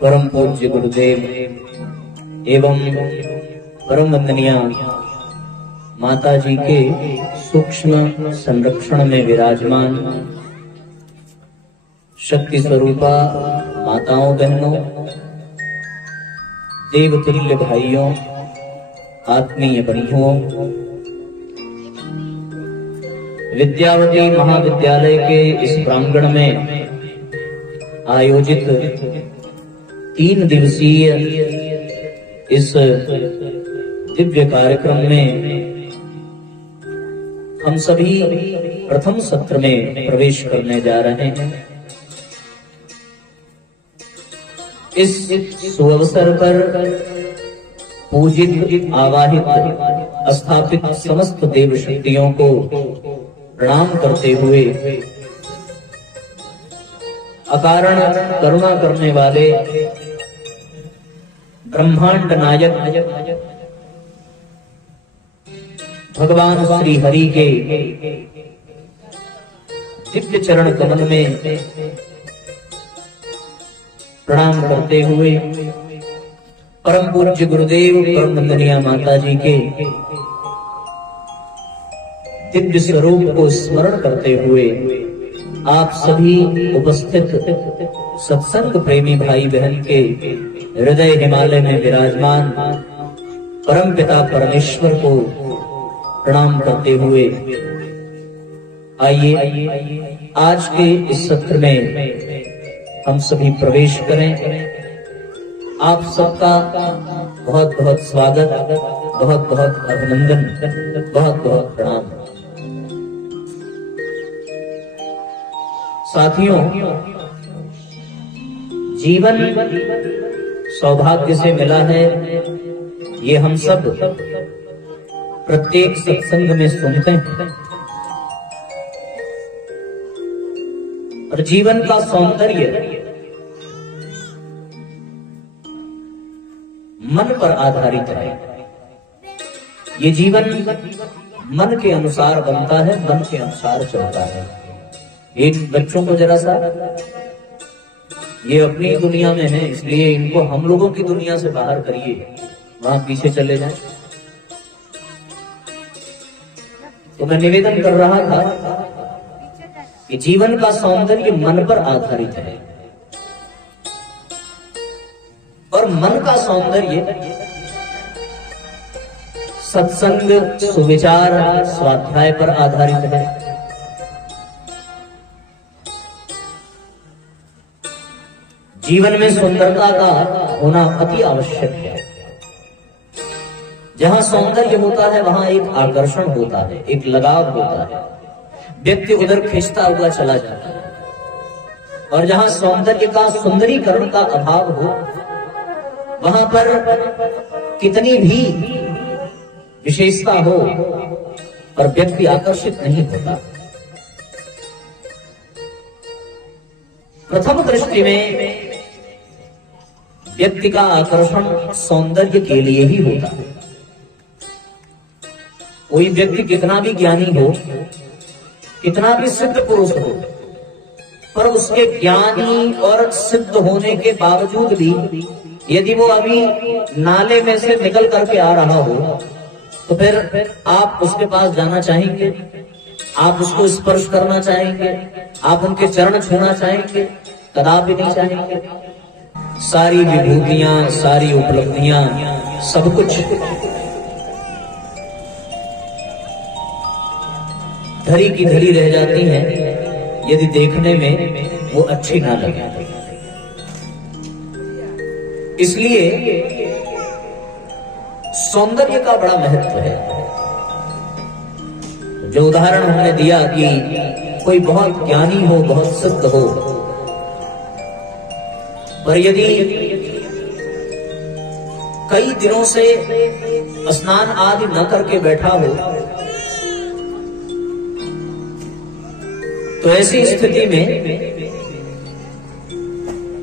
परम पूज्य गुरुदेव एवं परम वंदनीय माता जी के सूक्ष्म संरक्षण में विराजमान शक्ति स्वरूपा माताओं बहनों, देवतुल्य भाइयों, आत्मीय बंधुओं, विद्यावती महाविद्यालय के इस प्रांगण में आयोजित 3 दिवसीय इस दिव्य कार्यक्रम में हम सभी प्रथम सत्र में प्रवेश करने जा रहे हैं। इस सुअवसर पर पूजित, आवाहित, स्थापित समस्त देव शक्तियों को प्रणाम करते हुए अकारण करुणा करने वाले ब्रह्मांड नायक भगवान श्री हरि के दिव्य चरण कमल में प्रणाम करते हुए परम पूज्य गुरुदेव परम वंदनीय माता जी के दिव्य स्वरूप को स्मरण करते हुए आप सभी उपस्थित सत्संग प्रेमी भाई बहन के हृदय हिमालय में विराजमान परम पिता परमेश्वर को प्रणाम करते हुए आइए आज के इस सत्र में हम सभी प्रवेश करें। आप सबका बहुत बहुत स्वागत, बहुत बहुत अभिनंदन, बहुत बहुत प्रणाम। साथियों, जीवन सौभाग्य से मिला है, ये हम सब प्रत्येक सत्संग में सुनते हैं। और जीवन का सौंदर्य मन पर आधारित है। ये जीवन मन के अनुसार बनता है, मन के अनुसार चलता है। इन बच्चों को जरा सा, ये अपनी दुनिया में है, इसलिए इनको हम लोगों की दुनिया से बाहर करिए, वहां पीछे चले जाएं। तो मैं निवेदन कर रहा था कि जीवन का सौंदर्य मन पर आधारित है और मन का सौंदर्य सत्संग, सुविचार, स्वाध्याय पर आधारित है। जीवन में सुंदरता का होना अति आवश्यक है। जहां सौंदर्य होता है वहां एक आकर्षण होता है, एक लगाव होता है, व्यक्ति उधर खींचता हुआ चला जाता है। और जहां सौंदर्य का, सुंदरीकरण का अभाव हो, वहां पर कितनी भी विशेषता हो पर व्यक्ति आकर्षित नहीं होता। प्रथम दृष्टि में व्यक्ति का आकर्षण सौंदर्य के लिए ही होता है। कोई व्यक्ति कितना भी ज्ञानी हो, कितना भी सिद्ध पुरुष हो, पर उसके ज्ञानी और सिद्ध होने के बावजूद भी यदि वो अभी नाले में से निकल करके आ रहा हो, तो फिर आप उसके पास जाना चाहेंगे, आप उसको स्पर्श करना चाहेंगे, आप उनके चरण छूना चाहेंगे? कदापि नहीं चाहेंगे। सारी विभूतियां, सारी उपलब्धियां, सब कुछ धरी की धरी रह जाती हैं यदि देखने में वो अच्छी ना लगे। इसलिए सौंदर्य का बड़ा महत्व है। जो उदाहरण हमने दिया कि कोई बहुत ज्ञानी हो, बहुत सिद्ध हो, पर यदि कई दिनों से स्नान आदि न करके बैठा हो, तो ऐसी स्थिति में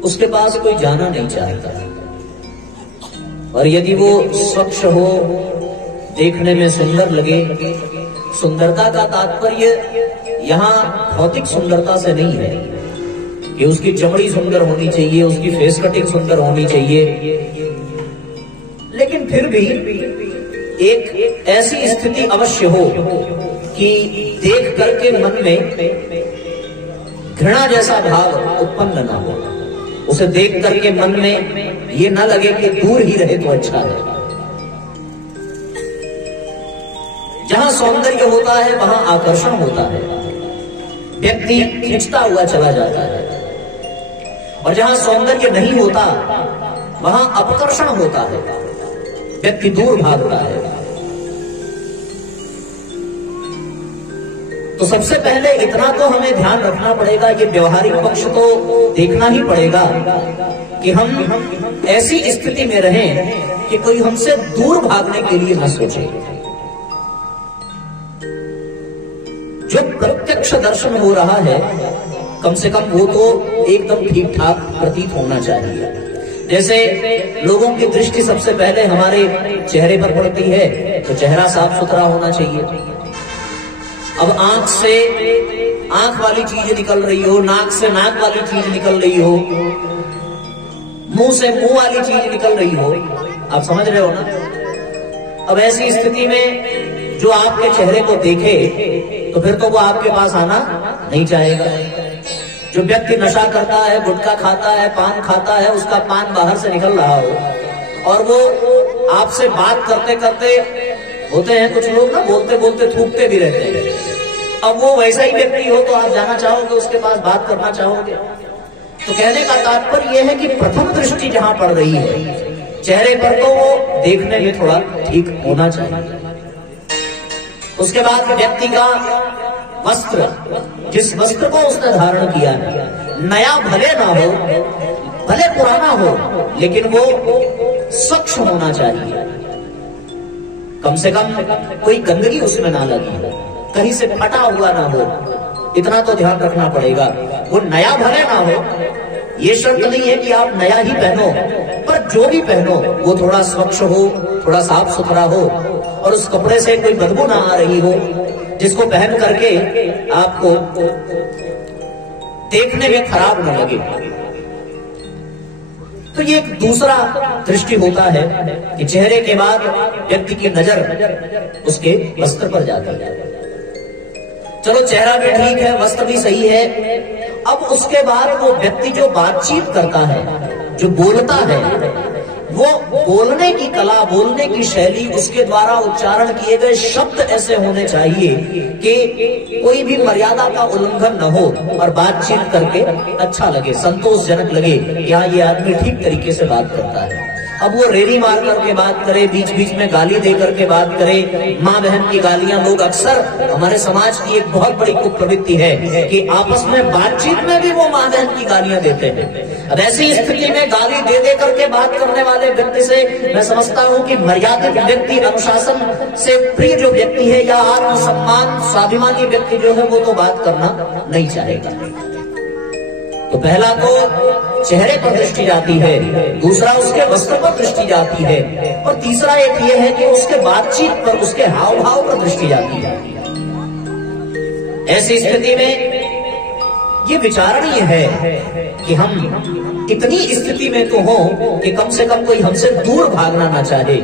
उसके पास कोई जाना नहीं चाहता। और यदि वो स्वच्छ हो, देखने में सुंदर लगे, सुंदरता का तात्पर्य यहाँ भौतिक सुंदरता से नहीं है, कि उसकी चमड़ी सुंदर होनी चाहिए, उसकी फेस कटिंग सुंदर होनी चाहिए, लेकिन फिर भी एक ऐसी स्थिति अवश्य हो कि देख करके मन में घृणा जैसा भाव उत्पन्न न हो, उसे देख करके मन में ये न लगे कि दूर ही रहे तो अच्छा है। जहां सौंदर्य होता है वहां आकर्षण होता है, व्यक्ति खिंचता हुआ चला जाता है, और जहां सौंदर्य नहीं होता वहां अपकर्षण होता है, व्यक्ति दूर भागता है। तो सबसे पहले इतना तो हमें ध्यान रखना पड़ेगा, ये व्यवहारिक पक्ष तो देखना ही पड़ेगा कि हम ऐसी स्थिति में रहें कि कोई हमसे दूर भागने के लिए न सोचे। जो प्रत्यक्ष दर्शन हो रहा है कम से कम वो तो एकदम ठीक ठाक प्रतीत होना चाहिए। जैसे लोगों की दृष्टि सबसे पहले हमारे चेहरे पर पड़ती है, तो चेहरा साफ सुथरा होना चाहिए। अब आंख से आंख वाली चीज निकल रही हो, नाक से नाक वाली चीज निकल रही हो, मुंह से मुंह वाली चीज निकल रही हो, आप समझ रहे हो ना। अब ऐसी स्थिति में जो आपके चेहरे को देखे तो फिर तो वो आपके पास आना नहीं चाहेगा। जो व्यक्ति नशा करता है, गुटखा खाता है, पान खाता है, उसका पान बाहर से निकल रहा हो और वो आपसे बात करते करते, होते हैं कुछ लोग ना बोलते बोलते थूकते भी रहते हैं, अब वो वैसा ही व्यक्ति हो तो आप जाना चाहोगे, उसके पास बात करना चाहोगे। तो कहने का तात्पर्य यह है कि प्रथम दृष्टि जहां पड़ रही है चेहरे पर, तो वो देखने में थोड़ा ठीक होना चाहिए। उसके बाद व्यक्ति का वस्त्र, जिस वस्त्र को उसने धारण किया है, नया भले ना हो, भले पुराना हो, लेकिन वो स्वच्छ होना चाहिए। कम से कम कोई गंदगी उसमें ना लगी हो, कहीं से फटा हुआ ना हो, इतना तो ध्यान रखना पड़ेगा। वो नया भले ना हो, ये शर्त नहीं है कि आप नया ही पहनो, पर जो भी पहनो वो थोड़ा स्वच्छ हो, थोड़ा साफ सुथरा हो, और उस कपड़े से कोई बदबू ना आ रही हो जिसको पहन करके आपको देखने में खराब न लगे। तो ये एक दूसरा दृष्टि होता है कि चेहरे के बाद व्यक्ति की नजर उसके वस्त्र पर जाती है। चलो चेहरा भी ठीक है, वस्त्र भी सही है, अब उसके बाद वो व्यक्ति जो बातचीत करता है, जो बोलता है, वो बोलने की कला, बोलने की शैली, उसके द्वारा उच्चारण किए गए शब्द ऐसे होने चाहिए कि कोई भी मर्यादा का उल्लंघन न हो और बातचीत करके अच्छा लगे, संतोषजनक लगे कि हाँ ये आदमी ठीक तरीके से बात करता है। अब वो रेरी मार करके बात करे, बीच बीच में गाली दे करके बात करे, माँ बहन की गालियां, लोग अक्सर, हमारे समाज की एक बहुत बड़ी कुप्रवृत्ति है कि आपस में बातचीत में भी वो माँ बहन की गालियां देते हैं। अब ऐसी स्थिति में गाली दे दे करके बात करने वाले व्यक्ति से मैं समझता हूं कि मर्यादित व्यक्ति, अनुशासन से प्रिय जो व्यक्ति है या आत्मसम्मान स्वाभिमानी व्यक्ति जो है वो तो बात करना नहीं चाहेगा। तो पहला तो चेहरे पर दृष्टि जाती है, दूसरा उसके वस्त्र पर दृष्टि जाती है, और तीसरा एक ये है कि उसके बातचीत पर, उसके हाव भाव पर दृष्टि जाती है। ऐसी स्थिति में ये विचारणीय है कि हम इतनी स्थिति में तो हो कि कम से कम कोई हमसे दूर भागना ना चाहे।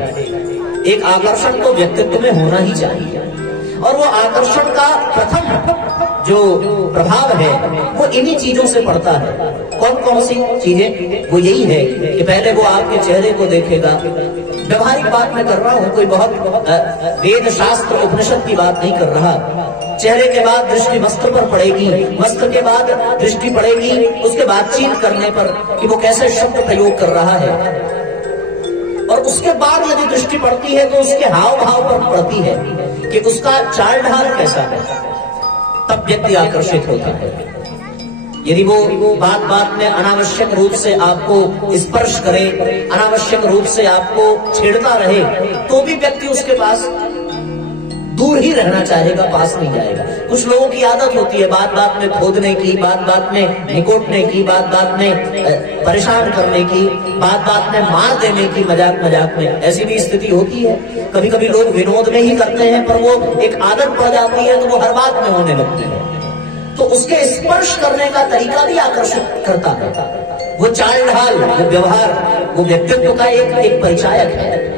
एक आकर्षण तो व्यक्तित्व में होना ही चाहिए, और वो आकर्षण का प्रथम जो प्रभाव है वो इन्हीं चीजों से पड़ता है। कौन कौन सी चीजें? वो यही है कि पहले वो आपके चेहरे को देखेगा। व्यवहारिक बात मैं कर रहा हूँ, कोई बहुत वेद शास्त्र उपनिषद की बात नहीं कर रहा। चेहरे के बाद दृष्टि वस्त्र पर पड़ेगी, वस्त्र के बाद दृष्टि पड़ेगी उसके बातचीत करने पर कि वो कैसे शब्द प्रयोग कर रहा है, और उसके बाद यदि दृष्टि पड़ती है तो उसके हाव भाव पर पड़ती है कि उसका चाल ढाल कैसा है, तब व्यक्ति आकर्षित होता है। यदि वो बात बात में अनावश्यक रूप से आपको स्पर्श करे, अनावश्यक रूप से आपको छेड़ता रहे, तो भी व्यक्ति उसके पास दूर ही रहना चाहेगा, पास नहीं जाएगा। कुछ लोगों की आदत होती है बात बात में खोदने की, बात बात में निकोटने की, बात बात में परेशान करने की, बात बात में मार देने की, मजाक मजाक में। ऐसी भी स्थिति होती है। कभी कभी लोग विनोद में ही करते हैं, पर वो एक आदत पड़ जाती है तो वो हर बात में होने लगती है। तो उसके स्पर्श करने का तरीका भी आकर्षित करता है। वो चाल ढाल, वो व्यवहार, वो व्यक्तित्व का एक परिचायक है।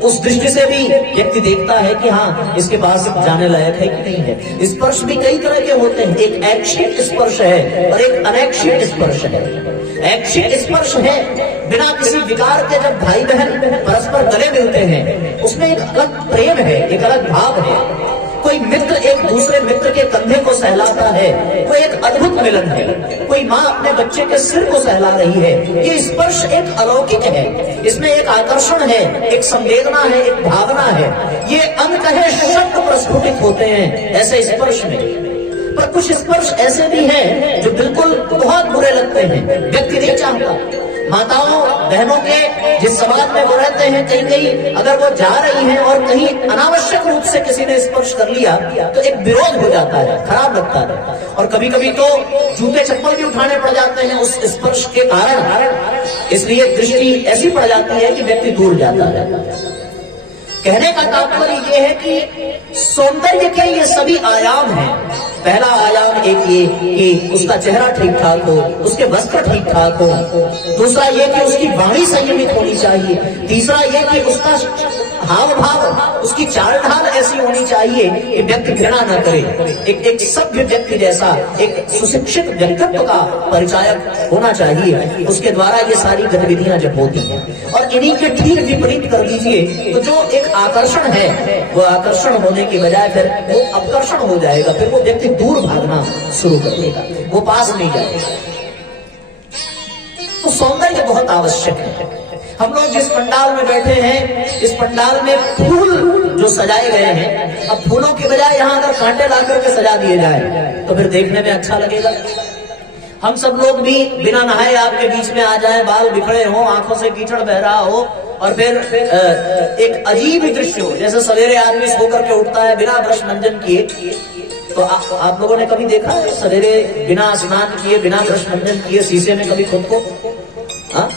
उस दृष्टि से भी व्यक्ति देखता है कि हाँ, इसके पास जाने लायक है कि नहीं है। स्पर्श भी कई तरह के होते हैं। एक ऐच्छिक स्पर्श है और एक अनैच्छिक स्पर्श है। ऐच्छिक स्पर्श है बिना किसी विकार के, जब भाई बहन परस्पर गले मिलते हैं उसमें एक अलग प्रेम है, एक अलग भाव है। कोई मित्र एक दूसरे मित्र के कंधे को सहलाता है, वो एक अद्भुत मिलन है। कोई माँ अपने बच्चे के सिर को सहला रही है, ये स्पर्श एक अलौकिक है। इसमें एक आकर्षण है, एक संवेदना है, एक भावना है। ये अनकहे शब्द प्रस्फुटित होते हैं ऐसे स्पर्श में। पर कुछ स्पर्श ऐसे भी हैं जो बिल्कुल बहुत बुरे लगते हैं, व्यक्ति नहीं चाहता। माताओं बहनों के जिस समाज में वो रहते हैं, कहीं कहीं अगर वो जा रही हैं और कहीं अनावश्यक रूप से किसी ने स्पर्श कर लिया तो एक विरोध हो जाता है, खराब लगता है। और कभी कभी तो जूते चप्पल भी उठाने पड़ जाते हैं उस स्पर्श के कारण। इसलिए दृष्टि ऐसी पड़ जाती है कि व्यक्ति दूर जाता है। कहने का तात्पर्य ये है कि सौंदर्य के ये सभी आयाम हैं। पहला आयाम एक ये कि उसका चेहरा ठीक ठाक हो, उसके वस्त्र ठीक ठाक हो। दूसरा ये कि उसकी वाणी संयमित होनी चाहिए। तीसरा ये कि उसका हाव भाव, उसकी चाल ढाल ऐसी होनी चाहिए कि व्यक्ति घृणा न करे। एक सभ्य व्यक्ति जैसा, एक सुशिक्षित व्यक्तित्व का परिचायक होना चाहिए। उसके द्वारा ये सारी गतिविधियां जब होती हैं, और इन्हीं के ठीक विपरीत कर दीजिए तो जो एक आकर्षण है वो आकर्षण होने की बजाय फिर वो अपकर्षण हो जाएगा। फिर वो व्यक्ति दूर भागना शुरू कर देगा, वो पास नहीं जाएगा। तो सौंदर्य बहुत आवश्यक है। हम लोग जिस पंडाल में बैठे हैं, इस पंडाल में फूल जो सजाए गए हैं, अब फूलों की बजाय यहाँ अगर कांटे ला करके सजा दिए जाए तो फिर देखने में अच्छा लगेगा। हम सब लोग भी बिना नहाए आपके बीच में आ जाएं, बाल बिखरे हो, आंखों से कीचड़ बह रहा हो, और फिर एक अजीब ही दृश्य हो। जैसे सवेरे आदमी सो करके उठता है बिना ब्रश मंजन किए। तो आप लोगों ने कभी देखा है सवेरे बिना स्नान किए, बिना ब्रश मंजन किए शीशे में कभी खुद को? हाँ,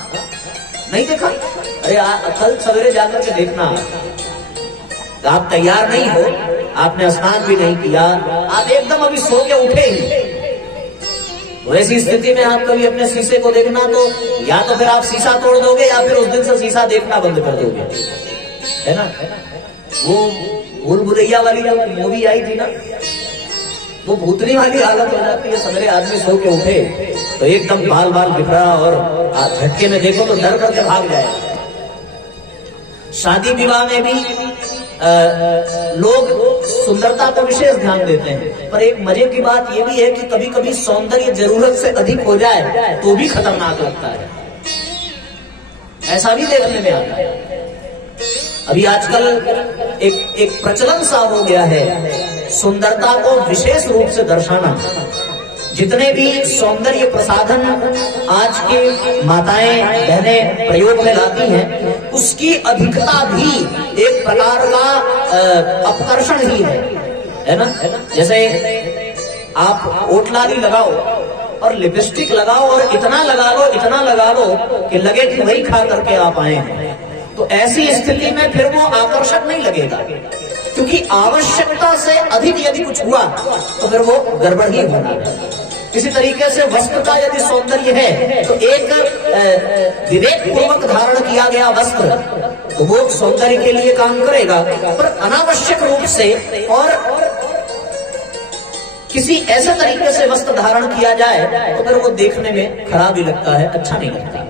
नहीं देखा? अरे कल सवेरे जाकर के देखना। आप तैयार नहीं हो, आपने स्नान भी नहीं किया, आप एकदम अभी सो के उठे ही, तो ऐसी स्थिति में आप कभी अपने शीशे को देखना तो या तो फिर आप शीशा तोड़ दोगे या फिर उस दिन से शीशा देखना बंद कर दोगे, है ना? वो भूल भुलैया वाली जो मूवी आई थी ना, वो भूतनी वाली हालत हो जाती है। सवेरे आदमी सो के उठे तो एकदम बाल बाल बिखरा और झटके में देखो तो डर करके भाग जाए। शादी विवाह में भी लोग सुंदरता को विशेष ध्यान देते हैं, पर एक मजे की बात यह भी है कि कभी कभी सौंदर्य जरूरत से अधिक हो जाए तो भी खतरनाक लगता है। ऐसा भी देखने में आता है। अभी आजकल एक प्रचलन सा हो गया है सुंदरता को विशेष रूप से दर्शाना। जितने भी सौंदर्य प्रसाधन आज के माताएं बहनें प्रयोग में लाती हैं, उसकी अधिकता भी एक प्रकार का अपकर्षण ही है ना? जैसे आप ओठलाली लगाओ और लिपस्टिक लगाओ और इतना लगा लो कि लगे कि वही खा करके आप आए हैं, तो ऐसी स्थिति में फिर वो आकर्षक नहीं लगेगा, क्योंकि आवश्यकता से अधिक यदि कुछ हुआ तो फिर वो गड़बड़ ही होगा। इसी तरीके से वस्त्र का यदि सौंदर्य है तो एक विवेक पूर्वक धारण किया गया वस्त्र तो वो सौंदर्य के लिए काम करेगा, पर अनावश्यक रूप से और किसी ऐसे तरीके से वस्त्र धारण किया जाए तो फिर वो देखने में खराब ही लगता है, अच्छा नहीं लगता।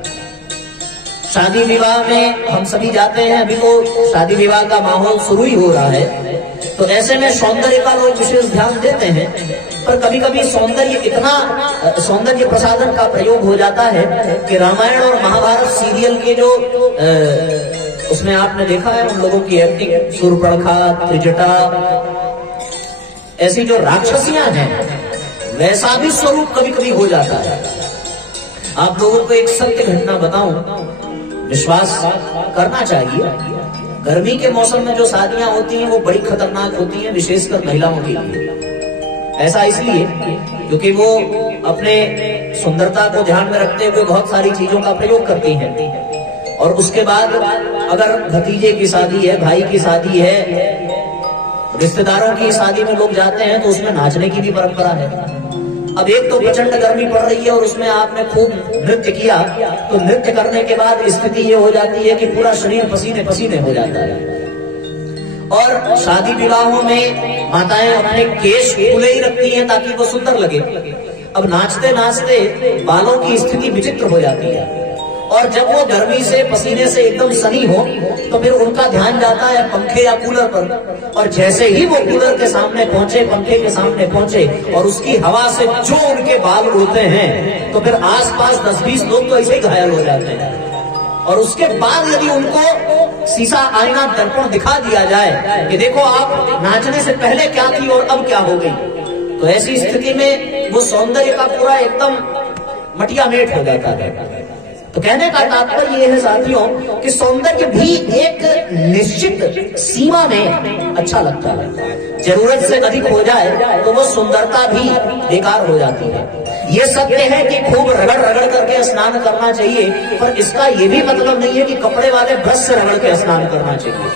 शादी विवाह में हम सभी जाते हैं, अभी तो शादी विवाह का माहौल शुरू ही हो रहा है, तो ऐसे में सौंदर्य का लोग विशेष ध्यान देते हैं, पर कभी कभी सौंदर्य प्रसाधन का प्रयोग हो जाता है कि रामायण और महाभारत सीरियल के जो उसमें आपने देखा है उन लोगों की एक्टिंग, शूर्पणखा, त्रिजटा, ऐसी जो राक्षसियां हैं वैसा भी स्वरूप कभी कभी हो जाता है। आप लोगों को एक सत्य घटना बताऊं, विश्वास करना चाहिए। गर्मी के मौसम में जो शादियां होती हैं वो बड़ी खतरनाक होती हैं, विशेषकर महिलाओं के लिए। ऐसा इसलिए क्योंकि वो अपने सुंदरता को ध्यान में रखते हुए बहुत सारी चीजों का प्रयोग करती हैं, और उसके बाद अगर भतीजे की शादी है, भाई की शादी है, रिश्तेदारों की शादी में लोग जाते हैं तो उसमें नाचने की भी परंपरा है। अब एक तो प्रचंड गर्मी पड़ रही है और उसमें आपने खूब नृत्य किया, तो नृत्य करने के बाद स्थिति ये हो जाती है कि पूरा शरीर पसीने पसीने हो जाता है। और शादी विवाहों में माताएं अपने केश खुले ही रखती हैं ताकि वो सुंदर लगे। अब नाचते नाचते बालों की स्थिति विचित्र हो जाती है, और जब वो गर्मी से पसीने से एकदम सनी हो तो फिर उनका ध्यान जाता है पंखे या कूलर पर, और जैसे ही वो कूलर के सामने पहुंचे, पंखे के सामने पहुंचे और उसकी हवा से जो उनके बाल उड़ते हैं, तो फिर आसपास 10-20 लोग तो ऐसे ही घायल हो जाते हैं। और उसके बाद यदि उनको शीशा आईना दर्पण दिखा दिया जाए कि देखो आप नाचने से पहले क्या थी और अब क्या हो गई, तो ऐसी स्थिति में वो सौंदर्य का पूरा एकदम मटिया मेट हो जाता है। तो कहने का तात्पर्य यह है साथियों कि सौंदर्य भी एक निश्चित सीमा में अच्छा लगता है। जरूरत से अधिक हो जाए तो वो सुंदरता भी बेकार हो जाती है। ये सत्य है कि खूब रगड़ रगड़ करके स्नान करना चाहिए, पर इसका ये भी मतलब नहीं है कि कपड़े वाले ब्रश से रगड़ के स्नान करना चाहिए।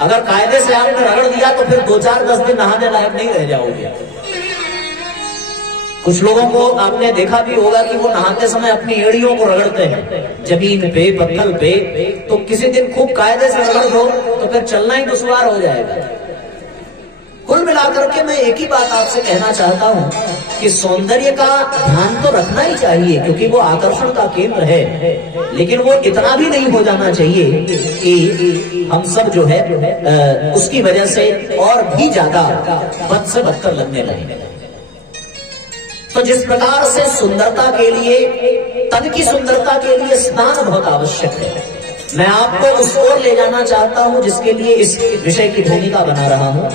अगर कायदे से आपने रगड़ दिया तो फिर 2-4-10 दिन नहाने लायक नहीं रह जाओगे। कुछ लोगों को आपने देखा भी होगा कि वो नहाते समय अपनी एड़ियों को रगड़ते हैं जमीन पे, पत्थर पे। तो किसी दिन खूब कायदे से रगड़ दो तो फिर चलना ही दुश्वार हो जाएगा। कुल मिलाकर के मैं एक ही बात आपसे कहना चाहता हूं कि सौंदर्य का ध्यान तो रखना ही चाहिए, क्योंकि वो आकर्षण का केंद्र है, लेकिन वो इतना भी नहीं हो जाना चाहिए कि हम सब जो है उसकी वजह से और भी ज्यादा बद से बदतर लगने लगे। तो जिस प्रकार से सुंदरता के लिए, तन की सुंदरता के लिए स्नान बहुत आवश्यक है, मैं आपको उस ओर ले जाना चाहता हूं जिसके लिए इस विषय की भूमिका बना रहा हूं।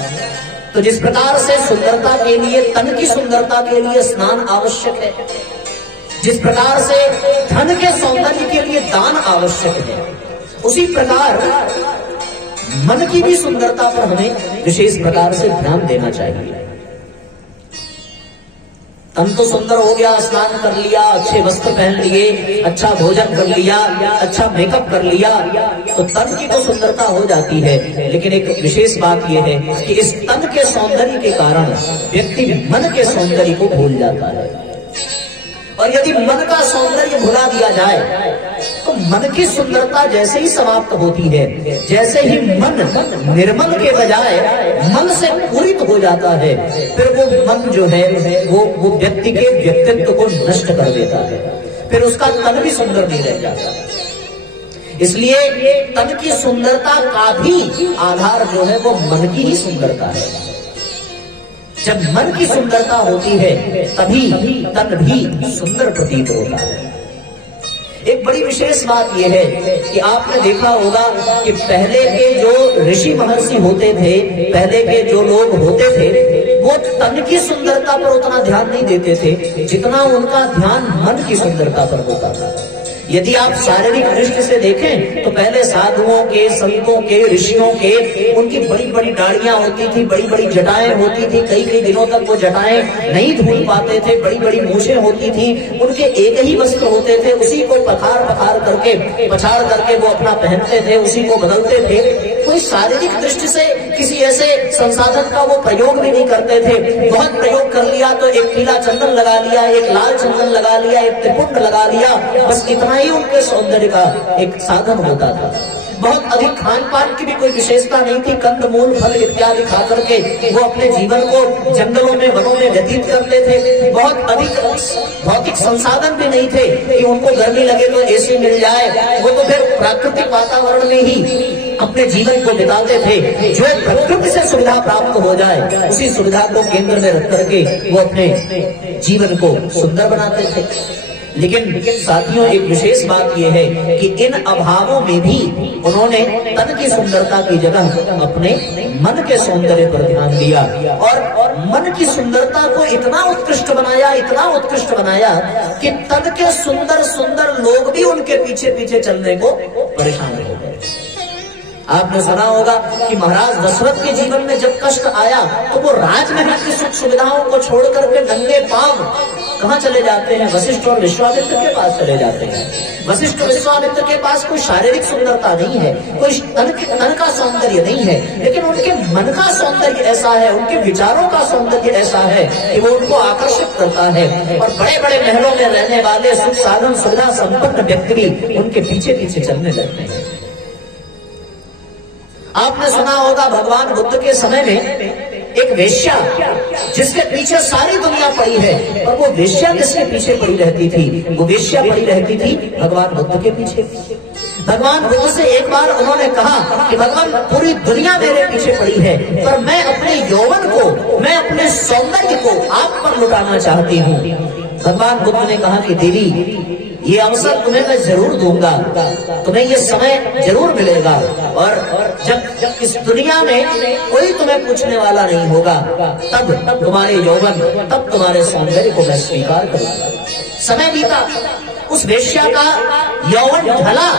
तो जिस प्रकार से सुंदरता के लिए, तन की सुंदरता के लिए स्नान आवश्यक है, जिस प्रकार से धन के सौंदर्य के लिए दान आवश्यक है, उसी प्रकार मन की भी सुंदरता पर हमें विशेष प्रकार से ध्यान देना चाहिए। तन तो सुंदर हो गया, स्नान कर लिया, अच्छे वस्त्र पहन लिए, अच्छा भोजन कर लिया, अच्छा मेकअप कर लिया, तो तन की तो सुंदरता हो जाती है। लेकिन एक विशेष बात यह है कि इस तन के सौंदर्य के कारण व्यक्ति मन के सौंदर्य को भूल जाता है। और यदि मन का सौंदर्य भुला दिया जाए तो मन की सुंदरता जैसे ही समाप्त होती है, जैसे ही मन निर्मल के बजाय मन से पूरित हो जाता है, फिर वो मन जो है वो व्यक्ति के व्यक्तित्व को नष्ट कर देता है, फिर उसका तन भी सुंदर नहीं रह जाता। इसलिए तन की सुंदरता का भी आधार जो है वो मन की ही सुंदरता है। जब मन की सुंदरता होती है तभी तन भी सुंदर प्रतीत होता है। एक बड़ी विशेष बात यह है कि आपने देखा होगा कि पहले के जो ऋषि महर्षि होते थे, पहले के जो लोग होते थे, वो तन की सुंदरता पर उतना ध्यान नहीं देते थे जितना उनका ध्यान मन की सुंदरता पर होता था। यदि आप शारीरिक दृष्टि से देखें तो पहले साधुओं के, संतों के, ऋषियों के उनकी बड़ी बड़ी दाढ़ियां होती थी, बड़ी बड़ी जटाएं होती थी, कई कई दिनों तक वो जटाएं नहीं धुल पाते थे, बड़ी बड़ी मूछें होती थी, उनके एक ही वस्त्र होते थे, उसी को पखार पखार करके, पछाड़ करके वो अपना पहनते थे, उसी को बदलते थे। कोई शारीरिक दृष्टि से किसी ऐसे संसाधन का वो प्रयोग भी नहीं करते थे। बहुत प्रयोग कर लिया तो एक पीला चंदन लगा लिया, एक लाल चंदन लगा लिया, एक त्रिपुंड लगा लिया, बस इतना ही उनके सौंदर्य का एक साधन होता था। बहुत अधिक खान पान की भी कोई विशेषता नहीं थी, कंद मूल फल इत्यादि खा करके वो अपने जीवन को जंगलों में, वनों में व्यतीत करते थे। बहुत अधिक भौतिक संसाधन भी नहीं थे कि उनको गर्मी लगे तो एसी मिल जाए, वो तो फिर प्राकृतिक वातावरण में ही अपने जीवन को बिताते थे। जो प्रकृति से सुविधा प्राप्त हो जाए उसी सुविधा को केंद्र में रख करके वो अपने जीवन को सुंदर बनाते थे। लेकिन साथियों एक विशेष बात यह है कि इन अभावों में भी उन्होंने तन की सुंदरता की जगह अपने मन के सौंदर्य पर ध्यान दिया और मन की सुंदरता को इतना उत्कृष्ट बनाया, इतना उत्कृष्ट बनाया कि तन के सुंदर सुंदर लोग भी उनके पीछे पीछे चलने को परेशान हो गए। आपने सुना होगा कि महाराज दशरथ के जीवन में जब कष्ट आया तो वो राजमहल की सुख सुविधाओं को छोड़ करके नंगे पांव कहाँ चले जाते हैं? वशिष्ठ और विश्वामित्र के पास चले जाते हैं। वशिष्ठ और विश्वामित्र के पास कोई शारीरिक सुंदरता नहीं है, कोई तन का सौंदर्य नहीं है, लेकिन उनके मन का सौंदर्य ऐसा है, उनके विचारों का सौंदर्य ऐसा है कि वो उनको आकर्षित करता है। और बड़े बड़े महलों में रहने वाले सुख साधन सुविधा संपन्न व्यक्ति भी उनके पीछे पीछे चलने लगते हैं। आपने सुना होगा भगवान बुद्ध के समय में एक वेश्या जिसके पीछे सारी दुनिया पड़ी है, और वो वेश्या किसके पीछे पड़ी रहती थी? वो वेश्या पड़ी रहती थी भगवान बुद्ध के पीछे। भगवान बुद्ध से एक बार उन्होंने कहा कि भगवान पूरी दुनिया मेरे पीछे पड़ी है, पर मैं अपने यौवन को, मैं अपने सौंदर्य को आप पर लुटाना चाहती हूँ। भगवान बुद्ध ने कहा कि देवी, ये अवसर तुम्हें मैं जरूर दूंगा, तुम्हें ये समय जरूर मिलेगा, और जब इस दुनिया में कोई तुम्हें पूछने वाला नहीं होगा, तब तुम्हारे यौवन, तब तुम्हारे सौंदर्य को मैं स्वीकार करूंगा। समय बीता, उस वेश्या का यौवन ढला,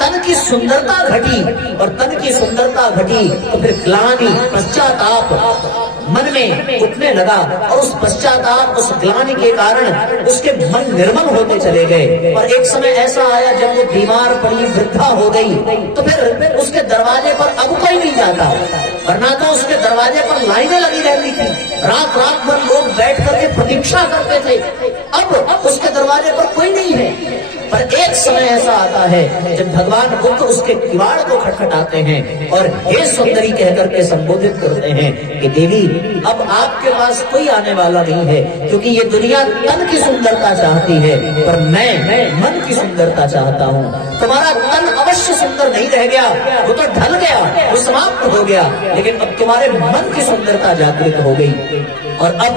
तन की सुंदरता घटी, और तन की सुंदरता घटी तो फिर ग्लानि, पश्चाताप मन में उठने लगा, और उस पश्चाताप, उस ग्लानि के कारण उसके मन निर्मल होते चले गए। और एक समय ऐसा आया जब वो बीमार पड़ी, वृद्धा हो गई, तो फिर उसके दरवाजे पर अब कोई नहीं जाता, वरना तो उसके दरवाजे पर लाइनें लगी रहती थी, रात रात भर लोग बैठ करके प्रतीक्षा करते थे। अब उसके दरवाजे पर कोई नहीं है। पर एक समय ऐसा आता है जब भगवान बुद्ध उसके किवाड़ को खटखटाते हैं और हे सुंदरी कहकर के संबोधित करते हैं कि देवी, अब आपके पास कोई आने वाला नहीं है, क्योंकि ये दुनिया तन की सुंदरता चाहती है, पर मैं मन की सुंदरता चाहता हूँ। तुम्हारा तन अवश्य सुंदर नहीं रह गया, वो तो ढल गया, वो समाप्त हो गया, लेकिन अब तुम्हारे मन की सुंदरता जागृत हो गई, और अब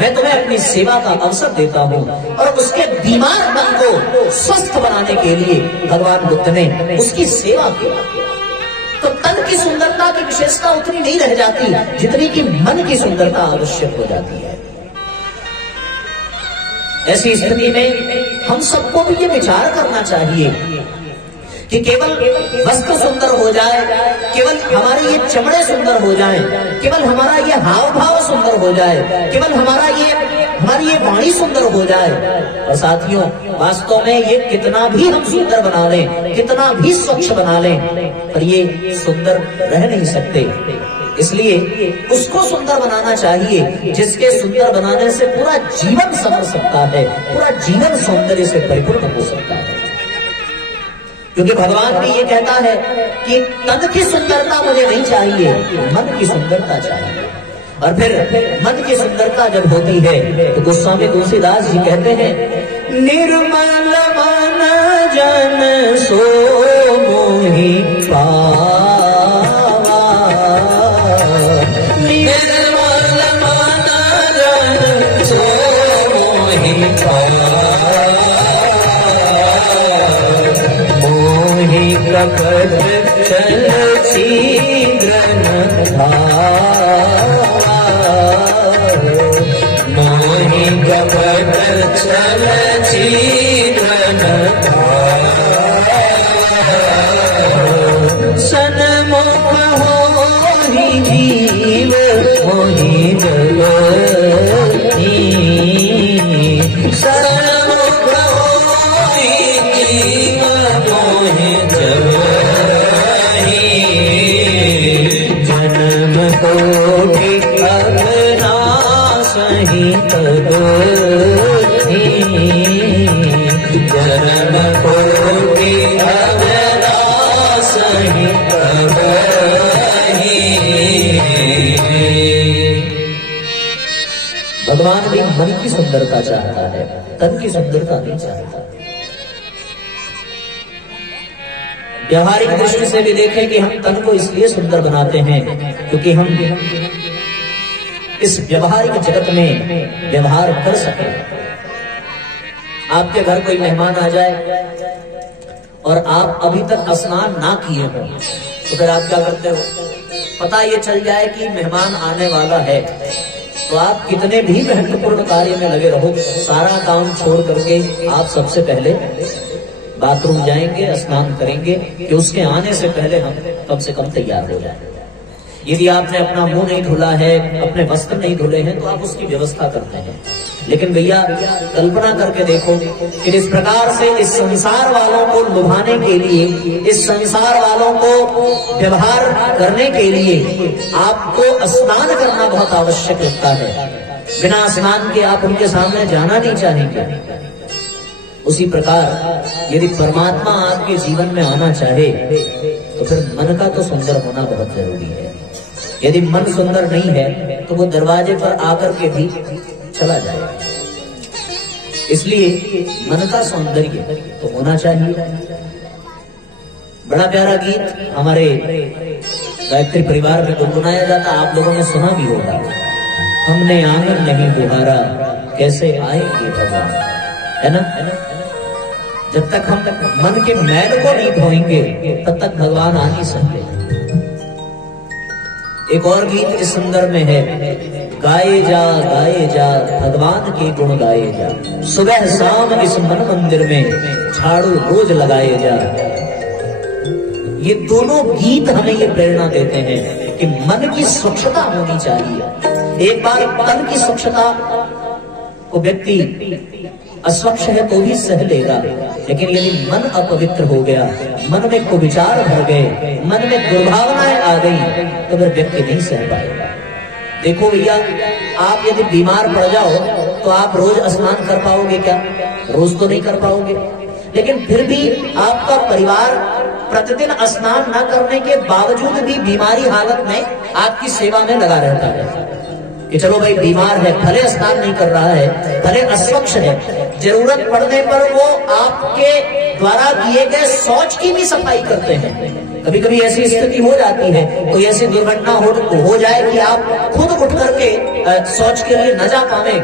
मैं तुम्हें अपनी सेवा का अवसर देता हूँ। और उसके बीमार मन को स्वस्थ बनाने के लिए भगवान बुद्ध ने उसकी सेवा की। तो तन की सुंदरता की विशेषता उतनी नहीं रह जाती जितनी कि मन की सुंदरता आवश्यक हो जाती है। ऐसी स्थिति में हम सबको भी ये विचार करना चाहिए कि केवल वस्त्र सुंदर हो जाए, केवल हमारे ये चमड़े सुंदर हो जाएं, केवल हमारा ये हाव भाव सुंदर हो जाए, केवल हमारी ये वाणी सुंदर हो जाए, और साथियों वास्तव में ये कितना भी हम सुंदर बना लें, कितना भी स्वच्छ बना लें, पर ये सुंदर रह नहीं सकते। इसलिए उसको सुंदर बनाना चाहिए जिसके सुंदर बनाने से पूरा जीवन संवर सकता है, पूरा जीवन सौंदर्य से परिपूर्ण हो सकता है। क्योंकि भगवान भी ये कहता है कि तन की सुंदरता मुझे नहीं चाहिए, मन की सुंदरता चाहिए। और फिर मन की सुंदरता जब होती है तो गोस्वामी तुलसीदास जी कहते हैं, निर्मल मन जन सो मोहि पावा, निर्मल मन जन सो मोहि पावा, मोहि कपट चल शीघ्र मोहि कपट चल शीघ्र सन्मुख होहि जीव मोहि जगति, सन्मुख होहि जीव मोहि जगति, जन्म कोटि अविनाशहि तदोहि, जन्म कोटि अविनाशहि तदोहि। भगवान भी मन की सुंदरता चाहता है, तन की सुंदरता नहीं चाहता। व्यवहारिक दृष्टि से भी देखें कि हम तन को इसलिए सुंदर बनाते हैं क्योंकि हम इस व्यवहारिक जगत में व्यवहार कर सके। आपके घर कोई मेहमान आ जाए और आप अभी तक स्नान ना किए हो तो फिर आप क्या करते हो? पता ये चल जाए कि मेहमान आने वाला है तो आप कितने भी महत्वपूर्ण कार्य में लगे रहो, सारा काम छोड़ करके आप सबसे पहले बाथरूम जाएंगे, स्नान करेंगे कि उसके आने से पहले हम कम से कम तैयार हो जाए। यदि आपने अपना मुंह नहीं धुला है, अपने वस्त्र नहीं धुले हैं, तो आप उसकी व्यवस्था करते हैं। लेकिन भैया कल्पना करके देखो कि इस प्रकार से इस संसार वालों को लुभाने के लिए, इस संसार वालों को व्यवहार करने के लिए आपको स्नान करना बहुत आवश्यक लगता है। बिना स्नान के आप उनके सामने जाना नहीं चाहेंगे। उसी प्रकार यदि परमात्मा आपके जीवन में आना चाहे तो फिर मन का तो सुंदर होना बहुत जरूरी है। यदि मन सुंदर नहीं है तो वो दरवाजे पर आकर के भी चला जाएगा। इसलिए मन का सौंदर्य तो होना चाहिए। बड़ा प्यारा गीत हमारे गायत्री परिवार में गुनगुनाया जाता, आप लोगों ने सुना भी होगा। हमने आंगन नहीं गुहारा, कैसे आएंगे भगवान, है ना? जब तक हम मन के मैल को नहीं धोएंगे तब तक भगवान आ नहीं सकते। एक और गीत इस संदर्भ में है, गाए जा भगवान के गुण गाए जा, सुबह शाम इस मन मंदिर में झाड़ू रोज लगाए जा। ये दोनों गीत हमें ये प्रेरणा देते हैं कि मन की स्वच्छता होनी चाहिए। एक बार तन की स्वच्छता को व्यक्ति अस्वच्छ है तो भी सह लेगा, लेकिन यदि मन अपवित्र हो गया, मन में कुविचार भर गए, मन में दुर्भावनाएं आ गई तो फिर व्यक्ति नहीं सह पाएगा। देखो भैया, आप यदि बीमार पड़ जाओ तो आप रोज स्नान कर पाओगे क्या? रोज तो नहीं कर पाओगे। लेकिन फिर भी आपका परिवार प्रतिदिन स्नान न करने के बावजूद भी बीमारी हालत में आपकी सेवा में लगा रहता है कि चलो भाई बीमार है, भले स्नान नहीं कर रहा है, भले अस्वच्छ है, जरूरत पड़ने पर वो आपके द्वारा दिए गए शौच की भी सफाई करते हैं। कभी कभी ऐसी स्थिति हो जाती है, कोई ऐसी दुर्घटना हो जाए कि आप खुद उठ करके शौच के लिए न जा पावे,